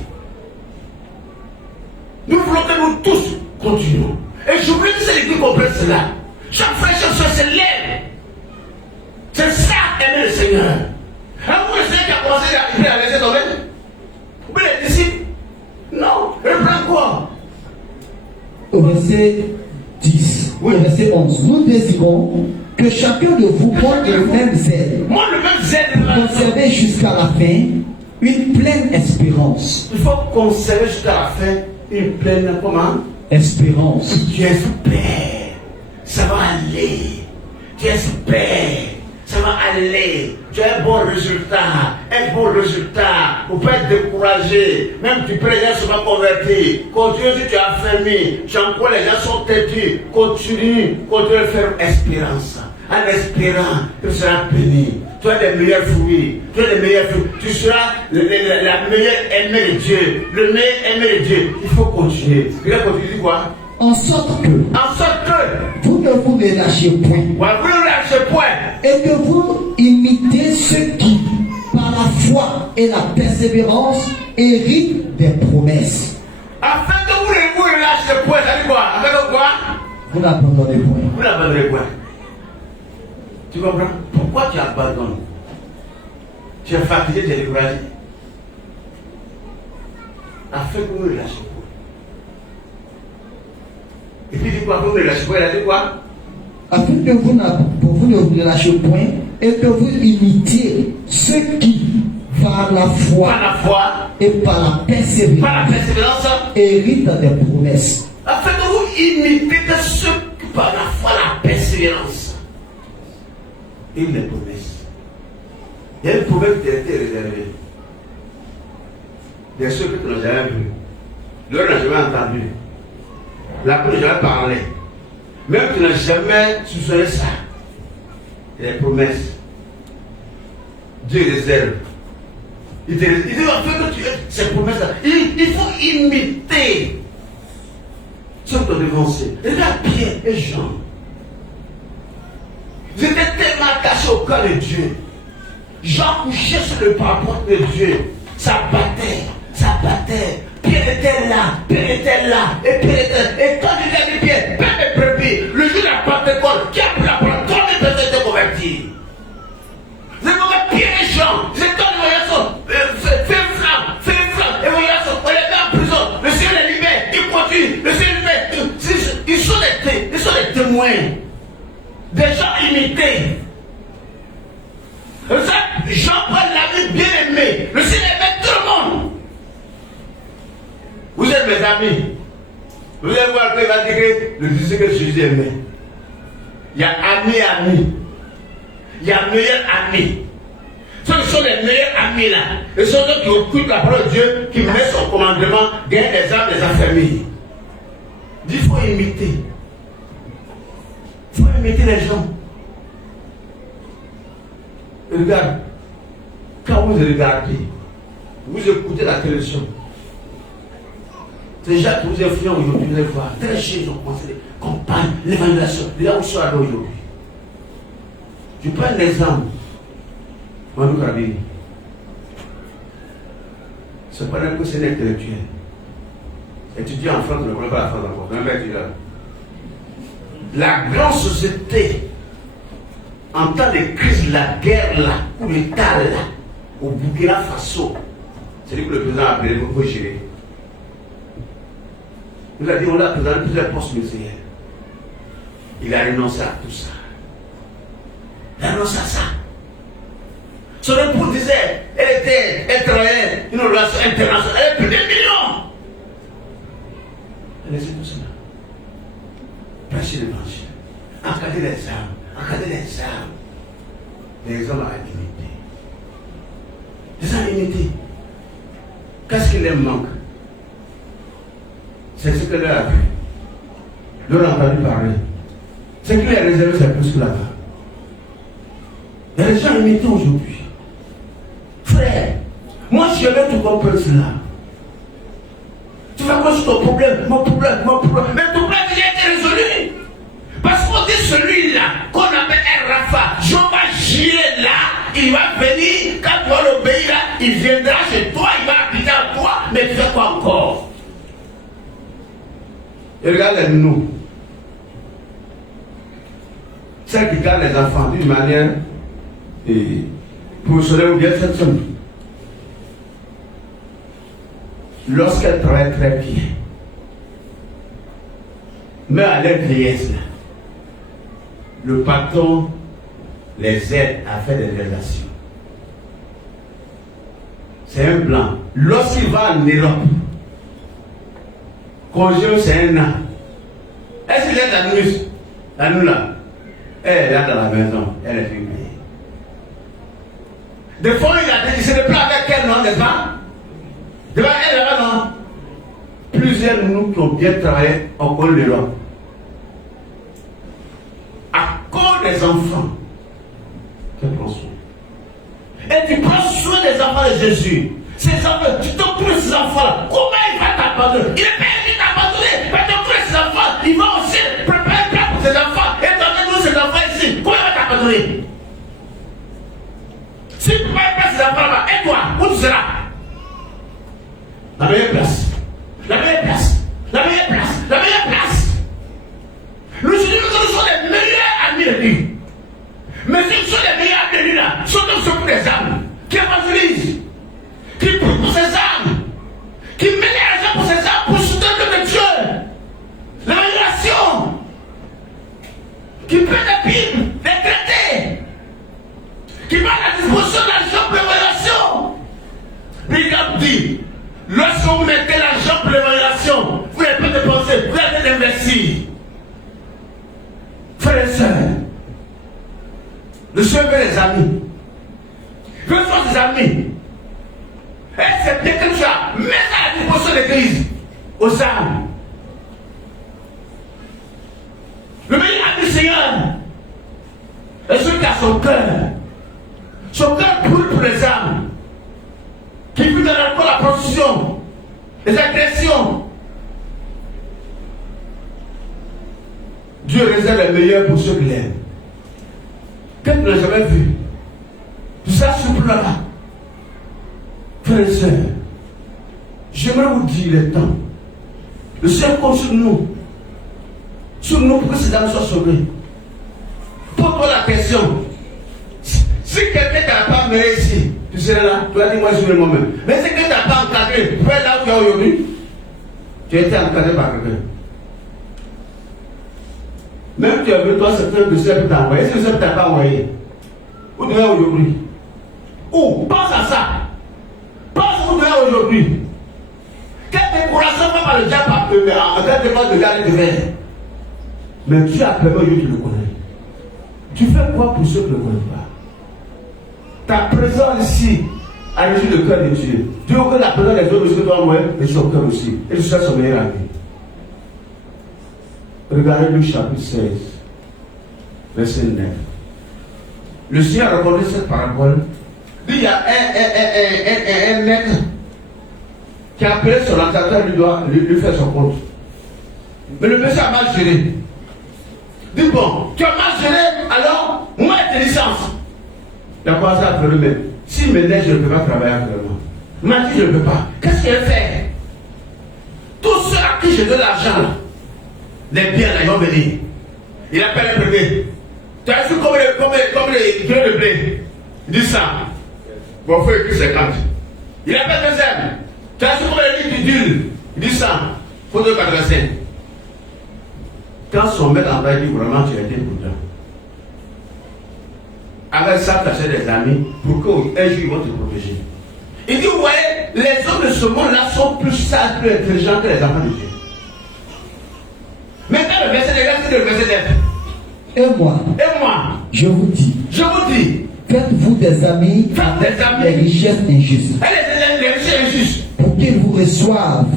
Nous voulons que nous tous continuons. Et je voulais que c'est l'équipe comprenne cela. Chaque frère, chaque soeur se lève. C'est ça, aimer le Seigneur. Vous, le Seigneur qui a commencé à laisser tomber? Vous les disciples? Non. Reprends quoi? Au verset 10, oui. Au verset 11, nous désirons que chacun de vous porte le même zèle. Moi, le même zèle. Conserver jusqu'à la fin une pleine espérance. Il faut conserver jusqu'à la fin une pleine, comment? Espérance. Tu espères. Ça va aller. Tu espères. Ça va aller. Tu as un bon résultat. Un bon résultat. Vous pouvez être découragé. Même tu peux les gens se sont convertis. Continue si tu as fermé. Tu en quoi les gens sont têtus. Continue. Continue à faire espérance. En espérant que tu seras béni. Tu as les meilleurs fruits. Tu as les meilleurs fruits. Tu seras la meilleure aimée de Dieu. Le meilleur aimé de Dieu. Il faut continuer. Il faut continuer quoi? En sorte que vous ne vous relâchez point. Vous ne relâchez point. Et que vous imitez ceux qui, par la foi et la persévérance, héritent des promesses. Afin que vous ne vous relâchez point, ça dit quoi? Afin que quoi? Vous n'abandonnez point. Vous n'abandonnez point. Tu comprends? Pourquoi tu abandonnes? Tu es fatigué, tu es découragé. Afin que vous ne relâchez point. Et puis il dit quoi? Vous ne relâchez point, il a dit quoi? Afin que vous ne vous relâchez point et que vous imitiez ceux qui, par la foi et par la persévérance, héritent des promesses. Afin que vous imitez ceux qui, par la foi, la persévérance, héritent des promesses. Il y a une promesse qui a été réservée. Des ceux que tu n'as jamais vus. L'heure n'a jamais entendu. La bouche n'a jamais parlé. Même tu n'as jamais soupçonné ça. Les promesses. Dieu réserve. Il dit en fait que tu es ces promesses-là. Il faut imiter ceux qui t'ont devancé. Regarde Pierre et Jean. Ils étaient tellement attachés au cœur de Dieu. Jean couchait sur le parapluie de Dieu. Ça battait. Ça battait. Pierre était là, et Pierre était là. Et quand il a dit Pierre, pas de brebis, le jour de la Pentecôte, qui a pris la parole, combien de personnes étaient converties? Vous avez vu Pierre et Jean, ils étaient en voyage, fait flamme, et voyage, on les met en prison, le Seigneur les libère, ils continuent, le Seigneur les libère, ils sont des témoins, des gens imités. Ça, Jean-Paul l'ami bien aimé, le Seigneur aimait tout le monde. Vous êtes mes amis. Vous allez voir qu'il va dire que le disciple que Jésus aimait. Il y a ami. Il y a meilleur ami. Ceux qui sont les meilleurs amis là, et ceux qui occupent la parole de Dieu, qui mettent son commandement, gagnent des âmes, des affamis. Il faut imiter. Il faut imiter les gens. Et regarde, quand vous regardez, vous écoutez la télévision, ces gens qui vous influencent aujourd'hui, vous allez voir, très chers, ils ont commencé les campagnes, l'évangélisation, les gens où sont allés aujourd'hui. Je prends un exemple. Manu Kabini. C'est pas un coup, c'est un intellectuel. Étudiant en France, ne connaît pas la France encore. La grande société, en temps de crise, la guerre là, ou l'État là, au Burkina Faso, c'est lui que le président a appelé pour gérer. Il a dit on l'a présenté plusieurs postes ministériels. Il a renoncé à tout ça. Il a renoncé à ça. Son époux disait, elle travaillait une relation internationale, elle a plus de millions. Elle laissait tout cela. Prêcher l'évangile, encadrer les âmes, les hommes à l'imiter. Les hommes à l'imiter. Qu'est-ce qui leur manque? C'est ce que leur a vu. Leur a entendu parler. Ce qui les a réservé, c'est plus que là-bas. Il y a des gens imités aujourd'hui. Frère, moi je vais tout comprendre cela. Tu vas voir ton problème, mon problème. Mais ton problème il a été résolu. Parce qu'on dit celui-là, qu'on appelle un Rapha, Jehovah Jireh là, il va venir, quand tu vas l'obéir là, il viendra chez toi, il va habiter en toi, mais tu fais quoi encore? Et regarde les nounous. Celles qui gardent les enfants d'une manière professionnelle ou bien cette somme. Lorsqu'elles travaillent très bien, mais à leur vieillesse, le patron les aide à faire des réalisations. C'est un blanc. Lorsqu'il va en Europe, congé c'est un an. Est-ce qu'il est à nous là? Elle est là dans la maison, elle est filmée. Des fois, il se déplace avec elle, non, n'est-ce pas? Devant elle, là-bas, non? Plusieurs de nous qui ont bien travaillé au col de l'homme. À cause des enfants, tu prends soin. Et tu prends soin des enfants de Jésus. Ces enfants, tu t'occupes de ces enfants-là. Comment il va t'abandonner? Il est pas venu t'abandonner. Il va t'occuper de ces enfants. Il va aussi préparer un plat pour ses enfants. Et donner-nous ces enfants ici. Comment il va t'abandonner? Si tu ne prépares pas ces enfants là-bas, et toi, où tu seras? La meilleure place. La meilleure place. La meilleure place. La meilleure place. Nous sommes les meilleurs amis de lui. Mais ce sont les meilleurs amis de lui là. Ce sont pour les âmes. Qui évangélisent. Qui prient pour ses âmes. Qui met l'argent pour ses âmes pour soutenir le Dieu. L'évaluation. Qui paie des Bibles, des traités. Qui met à la disposition de l'argent pour l'évaluation. Brigade dit. Lorsque vous mettez l'argent pour l'évaluation, vous n'avez pas dépensé, vous avez investi. Frères et sœurs, le Seigneur veut les amis. Il veut faire des amis. Et c'est bien que tu as mis à la disposition de l'Église aux âmes. Le meilleur ami du Seigneur est celui qui a son cœur. Son cœur brûle pour les âmes. Qui vit dans l'alcool, la prostitution, les agressions. Dieu réserve le meilleur pour ceux qui l'aiment. Qu'est-ce que tu n'as jamais vu? Tout ça souple là-bas. Frères et sœurs, j'aimerais vous dire le temps. Le Seigneur compte sur nous. Sur nous pour que ces âmes soient sauvées. Pose-toi la question. Si quelqu'un t'a pas amené ici, tu serais là, tu vas dire moi je suis moi-même. Mais si quelqu'un t'a pas encadré, tu es là où tu es aujourd'hui. Tu as été encadré par quelqu'un. Même tu as vu toi, c'est que le Seigneur t'a envoyé. Si le Seigneur ne t'a pas envoyé, où tu es aujourd'hui? Où? Pense à ça. Pense où tu es aujourd'hui. Quelle décoration fait par le diable en quelle dépense de garder de verre? Mais Dieu a permis aujourd'hui de le connaître. Tu fais quoi pour ceux qui ne le connaissent pas? Ta présence ici a régi le cœur de Dieu. Dieu veut que la présence des autres que toi, moi, et son cœur aussi. Et je suis son meilleur ami. Regardez Luc chapitre 16, verset 9. Le Seigneur a raconté cette parabole. Il y a un maître qui a appelé son encanteur, lui faire son compte. Mais le monsieur a mal géré. Dit bon, tu as mal géré, alors moi j'ai tes licences. Il a commencé à faire le même. S'il me laisse, je ne peux pas travailler actuellement. Il m'a dit je ne peux pas. Qu'est-ce qu'il fait? Tous ceux à qui je donne l'argent, les biens là, ils vont venir. Il appelle le premier. Tu as vu comme les kilos de blé? Il dit ça. Bon, il faut écrire 50. Il appelle le deuxième. Tu as vu comme les litres d'huile? Il dit ça. Il faut 2,85. Quand son maître en dit vraiment tu as été prudent. Avec ça, tu achètes des amis pour qu'un jour ils vont te protéger. Il dit, vous voyez, les hommes de ce monde-là sont plus sages, plus intelligents que les enfants de Dieu. Maintenant, le verset 9. Et moi, je vous dis, faites-vous des amis avec les richesses injustes. Les richesses injustes. pour qu'ils vous reçoivent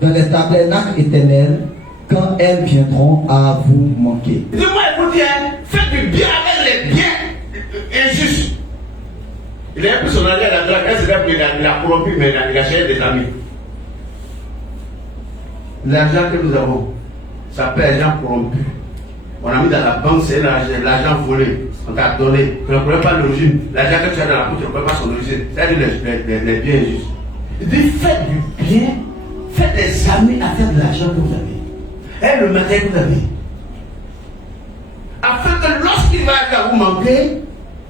dans les tabernacles éternels quand elles viendront à vous manquer. Dis-moi, écoutez, faites du bien avec les biens injustes. Il a pris son argent à la drague, il a corrompu, mais il a cherché des amis. L'argent que nous avons, ça s'appelle l'argent corrompu. On a mis dans la banque, c'est l'argent volé. On t'a donné. Tu ne connais pas l'origine. L'argent que tu as dans la bouche, tu ne connais pas son origine. C'est-à-dire les biens injustes. Il dit faites du bien, faites des amis à faire de l'argent que vous avez. Et le matériel que vous avez. Afin que lorsqu'il va vous manquer,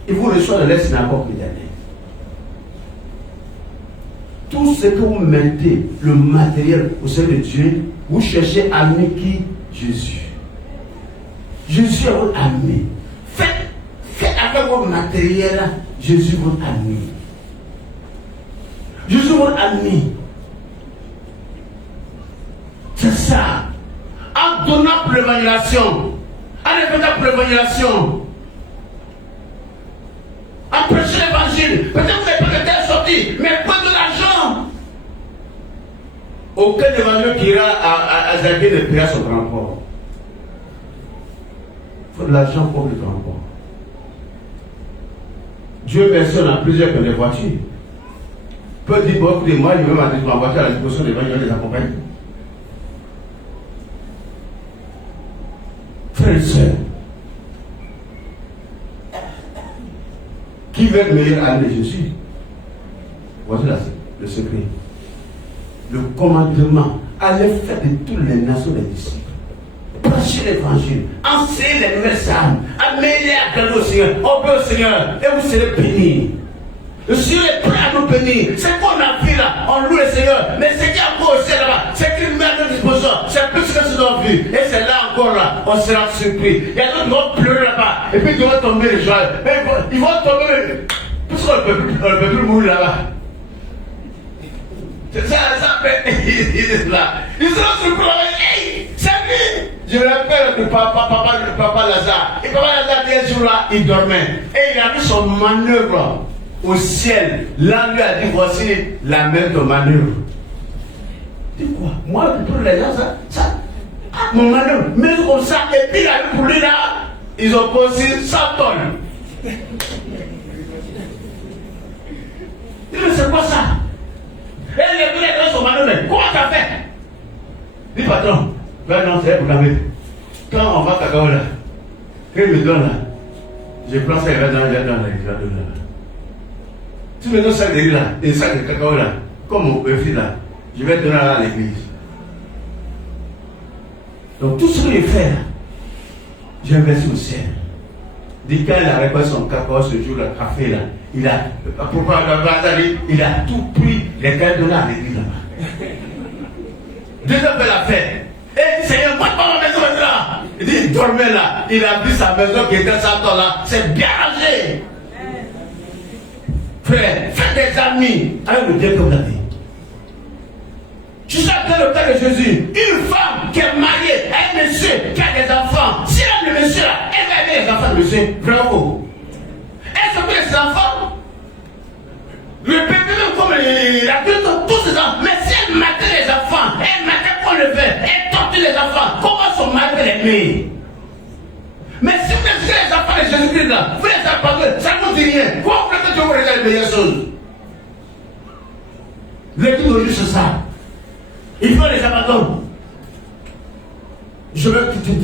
il vous reçoit de la synagogue que vous avez. Tout ce que vous mettez, le matériel au sein de Dieu, vous cherchez à amener qui? Jésus. Jésus est votre ami. Faites avec votre matériel, Jésus votre ami. Jésus votre ami. C'est ça. En donnant pour l'évangélisation, en écoutant pour l'évangélisation, en prêchant l'évangile, peut-être que vous n'avez pas de telle sortie, mais pas de l'argent. Aucun évangile qui ira à Zagé ne paiera son transport. Il faut de l'argent pour le transport. Dieu merci, on a plusieurs que des voitures. Peut dire beaucoup de moi, je vais mettre ma voiture à la disposition des gens, je les accompagne. Frères et sœurs, qui veut être meilleur ami de Jésus? Voici le secret. Le commandement, allez faire de toutes les nations des disciples. Prêchez l'évangile, enseignez les nouvelles âmes, amenez-les à gagner au Seigneur, obéissez au Seigneur, et vous serez bénis. Le Seigneur est prêt à nous bénir. C'est qu'on a vu là, on loue le Seigneur, mais ce qui est encore aussi là-bas, c'est qu'il met à notre disposition, c'est plus que ce qu'on a vu. Et c'est là encore là, on sera surpris. Il y a d'autres qui vont pleurer là-bas, et puis ils vont tomber les joies. Ils vont tomber, puisqu'on ne peut plus mourir là-bas. C'est ça, il est là. Ils seront surpris, hey, c'est lui. Je me rappelle de papa Lazare. Et papa Lazare, un jour là, il dormait. Et il a vu son manœuvre au ciel. Là, lui a dit, voici la même de manœuvre. Tu dis quoi? Moi, pour les gens, ça, mon manœuvre, mais comme ça, et puis il a vu pour lui là, ils ont posé 100 tonnes. Il dit, mais c'est quoi ça? Et il a vu les gens son manœuvre, comment t'as fait? Il dit, patron, ben non, c'est pour la même. Quand on va à Cacao là, qu'il me donne là, je prends ça et je vais dans la là. Tu me donnes ça de riz là, et ça de cacao là, comme mon petit là, je vais donner à l'église. Donc tout ce que je fais là, j'ai investi au ciel. Dès qu'il a récolté son cacao ce jour là, café là, il a tout pris, les gars donnés à l'église là-bas. Déjà fait la fête. Et il dit, Seigneur, moi pas ma maison là. Il dit, il dormait là. Il a pris sa maison qui était 100 tonnes là. C'est bien rangé. Frère, faites des amis avec le bien que vous avez. Je suis dans le cas de Jésus. Une femme qui est mariée à un monsieur qui a des enfants. Si elle aime le monsieur là, elle va aimer les enfants de monsieur. Bravo. Elle s'occupe de ses enfants. Le bébé même comme l'adulte, tous ces enfants. Mais si elle matait les enfants, elle matait qu'on le fait, elle torture les enfants, comment son mari peut l'aimer? Mais si vous laissez les enfants de Jésus-Christ là, vous les abandonnez, ça ne vous dit rien. Comment vous voulez que Dieu vous réserve les meilleures choses? L'église d'aujourd'hui c'est ça. Il faut les abandonner. Je veux tout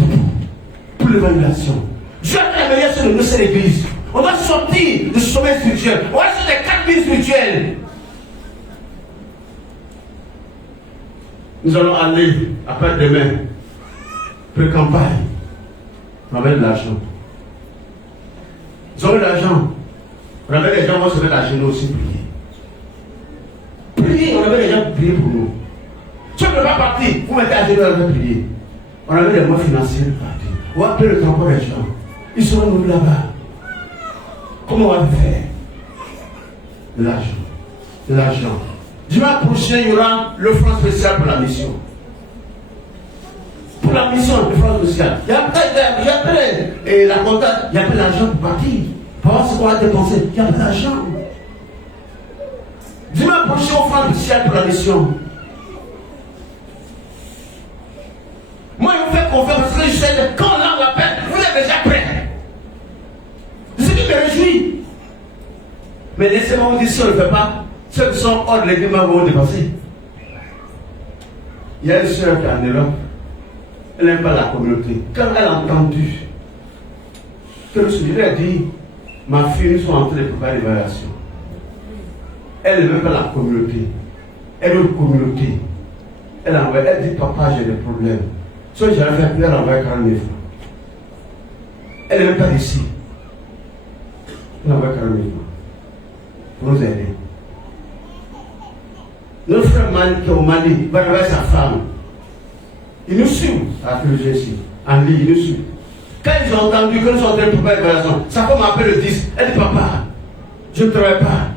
pour l'évaluation. Dieu a fait la meilleure chose de nous, c'est l'église. On va sortir du sommet spirituel. On va sortir des 4 vies spirituelles. Nous allons aller après-demain, pré-campagne. On avait de l'argent. Nous avons de l'argent. On avait des gens qui vont se mettre à genoux aussi prier. Prier, on avait des gens qui prier pour nous. Si on ne peut pas partir, vous mettez à genoux, on va prier. On avait des moyens financiers de partir. On va appeler le transport des gens. Ils seront nous là-bas. Comment on va faire? De l'argent. De l'argent. Dimanche prochain, il y aura le front spécial pour la mission. Pour la mission, le front spécial. Il y a peut-être la comptable, il y a pas d'argent pour partir. Pour voir ce qu'on va dépenser. Il n'y a pas d'argent. Dimanche prochain, on fera du ciel pour la mission. Moi, je vous fais confiance parce que je sais que quand on l'appelle, vous êtes déjà prêts. C'est ce qui me réjouit. Mais laissez-moi vous dire, si on ne le fait pas, ceux qui sont hors de l'église vont dépasser. Il y a une soeur qui est en Europe. Elle n'aime pas la communauté. Quand elle a entendu que le Seigneur a dit, ma fille, nous sommes en train de préparer l'évaluation. Elle n'aime pas la communauté. Elle veut une communauté. Elle dit, papa, j'ai des problèmes. Si j'avais fait plus, elle envoie 40 000 francs. Elle n'aime pas d'ici. Elle envoie 40 000 francs. Pour nous aider. Notre frère Mali, qui est au Mali, va revoir sa femme. Il nous suit à ici. En ligne, il nous suit. Quand ils ont entendu que nous sommes en train de préparer l'évaluation, sa femme m'appelle le 10. Elle dit, papa, je ne travaille pas.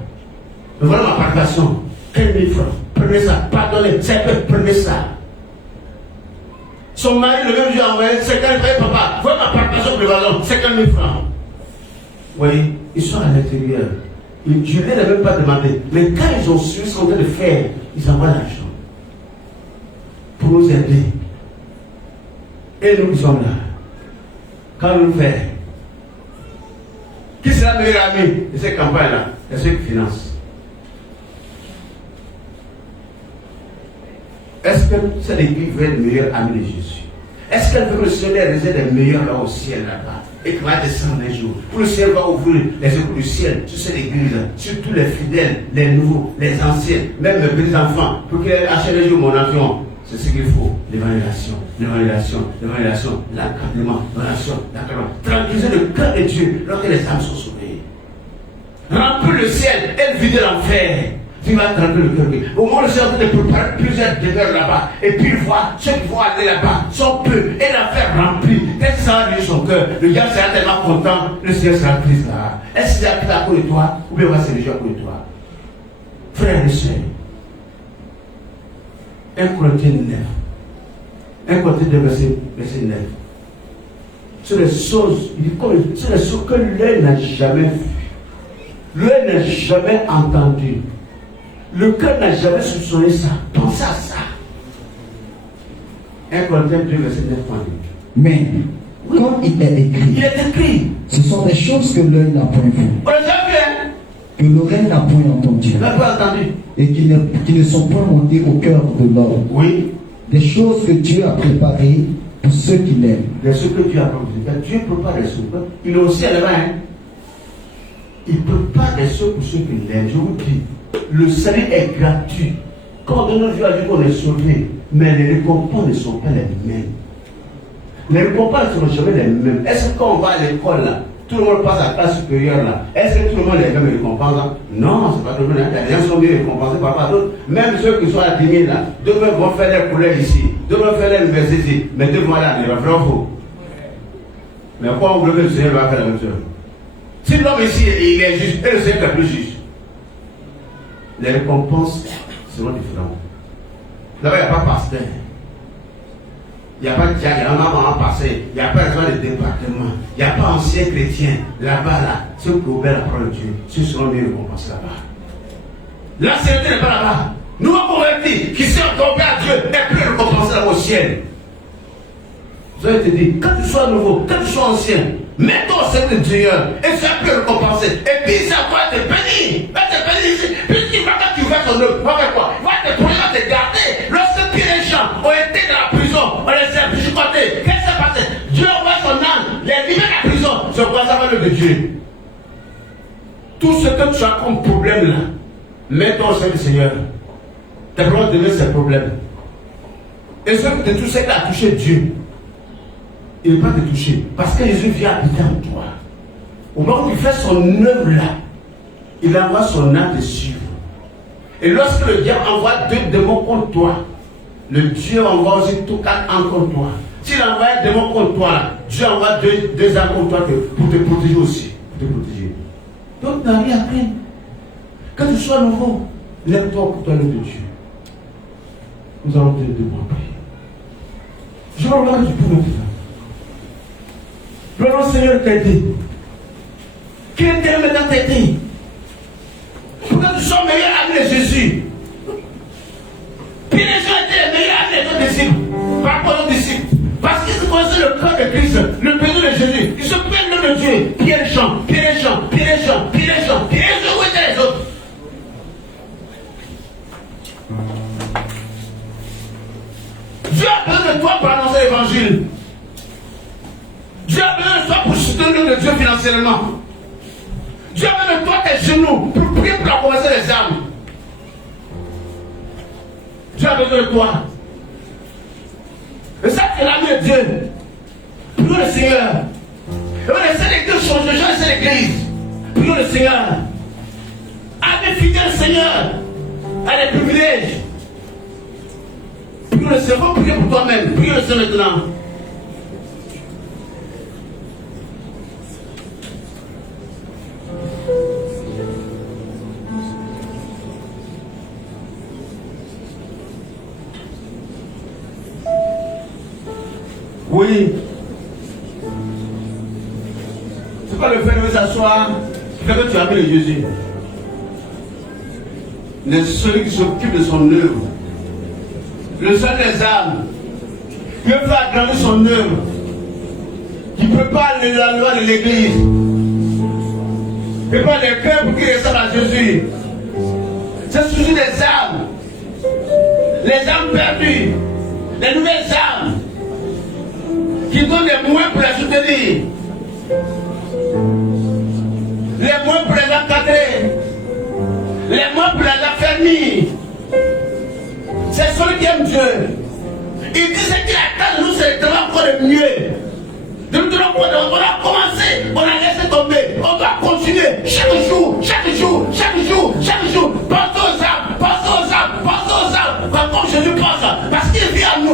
Mais voilà ma participation. 15 000 francs. Prenez ça. Pardonnez. C'est peu. Prenez ça. Son mari, le même jour, a envoyé 50 000 francs. Papa, voilà ma participation pour l'évaluation. 50 000 francs. Vous voyez, ils sont à l'intérieur. Je ne les ai même pas demandé. Mais quand ils ont su ce qu'on est en train de faire, ils envoient l'argent. Pour nous aider. Et nous sommes là. Quand nous faisons. Qui sera le meilleur ami de ces campagnes-là? C'est ceux qui financent. Est-ce que cette église veut être le meilleur ami de Jésus? Est-ce qu'elle veut que le Seigneur réserve les meilleurs là au ciel là-bas? Et qu'il va descendre un jour. Pour le ciel va ouvrir les écoutes du ciel sur cette église, sur tous les fidèles, les nouveaux, les anciens, même les petits enfants, pour qu'ils achètent un jour mon avion. C'est ce qu'il faut. L'évaluation, l'encadrement, l'encadrement. Tranquilliser le cœur de Dieu lorsque les âmes sont sauvées. Remplir le ciel et vider l'enfer. Tu vas tranquilliser le cœur. Au moins, le Seigneur est en train de préparer plusieurs demeures là-bas. Et puis, il voit ceux qui vont aller là-bas sont peu. Et l'enfer rempli. Qu'est-ce que ça va dire son cœur? Le diable sera tellement content, le Seigneur sera triste là. Est-ce qu'il est à cause de toi? Ou bien on va se réjouir à cause de toi? Frères et sœurs. 1 Corinthiens 9. 1 Corinthiens 2, verset 9. C'est les choses que l'œil n'a jamais vues. L'œil n'a jamais entendu. Le cœur n'a jamais soupçonné ça. Pensez à ça. 1 Corinthiens 2, verset 9. Mais, comme il est écrit, ce sont des choses que l'œil n'a point vues. On les a vues, hein? Que l'oreille n'a point entendu. N'a pas entendu. Et qui ne sont point montées au cœur de l'homme. Oui. Des choses que Dieu a préparées pour ceux qui l'aiment. Des choses que Dieu a préparées. Dieu prépare des choses. Il est aussi à la main. Il prépare des choses pour ceux qui l'aiment. Je vous dis, le salut est gratuit. Quand on donne notre vie à Dieu, on est sauvé. Mais les récompenses ne sont pas les mêmes. Les récompenses ne sont jamais les mêmes. Est-ce que quand on va à l'école là, tout le monde passe à la classe supérieure là? Est-ce que tout le monde a les mêmes récompenses là? Non, c'est pas tout le monde. Les gens sont bien récompensés par rapport à d'autres. Même ceux qui sont à 10 000 là, demain vont faire leur collège ici, demain vont faire l'université ici, mais deux vont aller à l'université. Vrai ou faux? Mais pourquoi on veut que le Seigneur va faire la même chose? Si l'homme ici il est juste, et le Seigneur est plus juste, les récompenses seront différentes. Là-bas, il n'y a pas pasteur. Il n'y a pas de diacre, il n'y a pas maman passé, il n'y a pas de département, il n'y a pas ancien chrétien. Là-bas, là, ceux qui obéissent la parole de Dieu, ceux seront mieux récompensés là-bas. La sainteté n'est pas là-bas. Nous, convertis, qui sont tombés à Dieu, est plus récompensés là-bas au ciel. Je vais te dire, quand tu sois nouveau, quand tu sois ancien, mets-toi au sein de Dieu et sois plus récompensé. Et puis, ça va te bénir. Va te bénir ici. Puisqu'il va, quand tu fais ton œuvre, va faire quoi? Va te prendre, va te garder. Lorsque les gens ont été dans la prison, on les a pichotés. Qu'est-ce qui s'est passé? Dieu envoie son âme, les libère de la prison. C'est quoi ça va l'œuvre de Dieu? Tout ce que tu as comme problème là, mets-toi au sein du Seigneur. Tes problèmes deviennent ses problèmes. Et ce que de tout ce qui a touché Dieu, il ne va pas te toucher. Parce que Jésus vient habiter en toi. Au moment où il fait son œuvre là, il envoie son âme de suivre. Et lorsque le diable envoie 2 démons contre toi, le Dieu envoie aussi tout 4 âmes contre toi. S'il envoie un démon contre toi, là, Dieu envoie 2 âmes contre toi pour te protéger aussi. Pour te protéger. Donc, tu n'as rien à craindre. Quand tu sois nouveau, lève-toi pour toi, le de Dieu. Nous allons te demander. Je vais regarder du pouvoir de ça. Le Seigneur t'a dit. Quel est maintenant t'a dit? Pourquoi tu sont meilleurs amis de Jésus. Puis les gens étaient les meilleurs amis des autres disciples. Par rapport aux disciples. Parce qu'ils connaissaient le cœur de Christ, le besoin de Jésus. Ils se prennent le nom de Dieu. Pierre les chants, Pierre les chants, Pierre les chants, Pierre les chants. Pierre les chants, où étaient les autres? Dieu a besoin de toi pour annoncer l'évangile. Dieu a besoin de toi pour soutenir le Dieu financièrement. Dieu a besoin de toi tes genoux pour prier pour commencer les âmes. Dieu a besoin de toi. Et ça, c'est l'ami de Dieu. Prions le Seigneur. Et on essaie l'église change, les gens essaient l'église. Prions le Seigneur. Avec fidèle Seigneur. À des privilèges. Prions le Seigneur. Priez pour toi-même. Prions le Seigneur maintenant. Oui. C'est pas le fait de s'asseoir qui fait que tu as mis le Jésus. Mais celui qui s'occupe de son œuvre. Le seul des âmes. Qui veut faire agrandir son œuvre. Qui prépare la loi de l'église. Prépare les cœurs pour qu'ils ressemblent à Jésus. C'est celui des âmes. Les âmes perdues. Les nouvelles âmes. Qui donnent les moyens pour les soutenir, les moyens pour les encadrer, les moyens pour les affermir. C'est celui qui aime Dieu. Il dit ce qu'il attend de nous, c'est de faire encore de mieux. De nous donner encore de mieux. On a commencé, on a laissé tomber. On doit continuer chaque jour, chaque jour, chaque jour, chaque jour. Pensez aux âmes, pensez aux âmes, pensez aux âmes. Comme Jésus pense, parce qu'il vit en nous.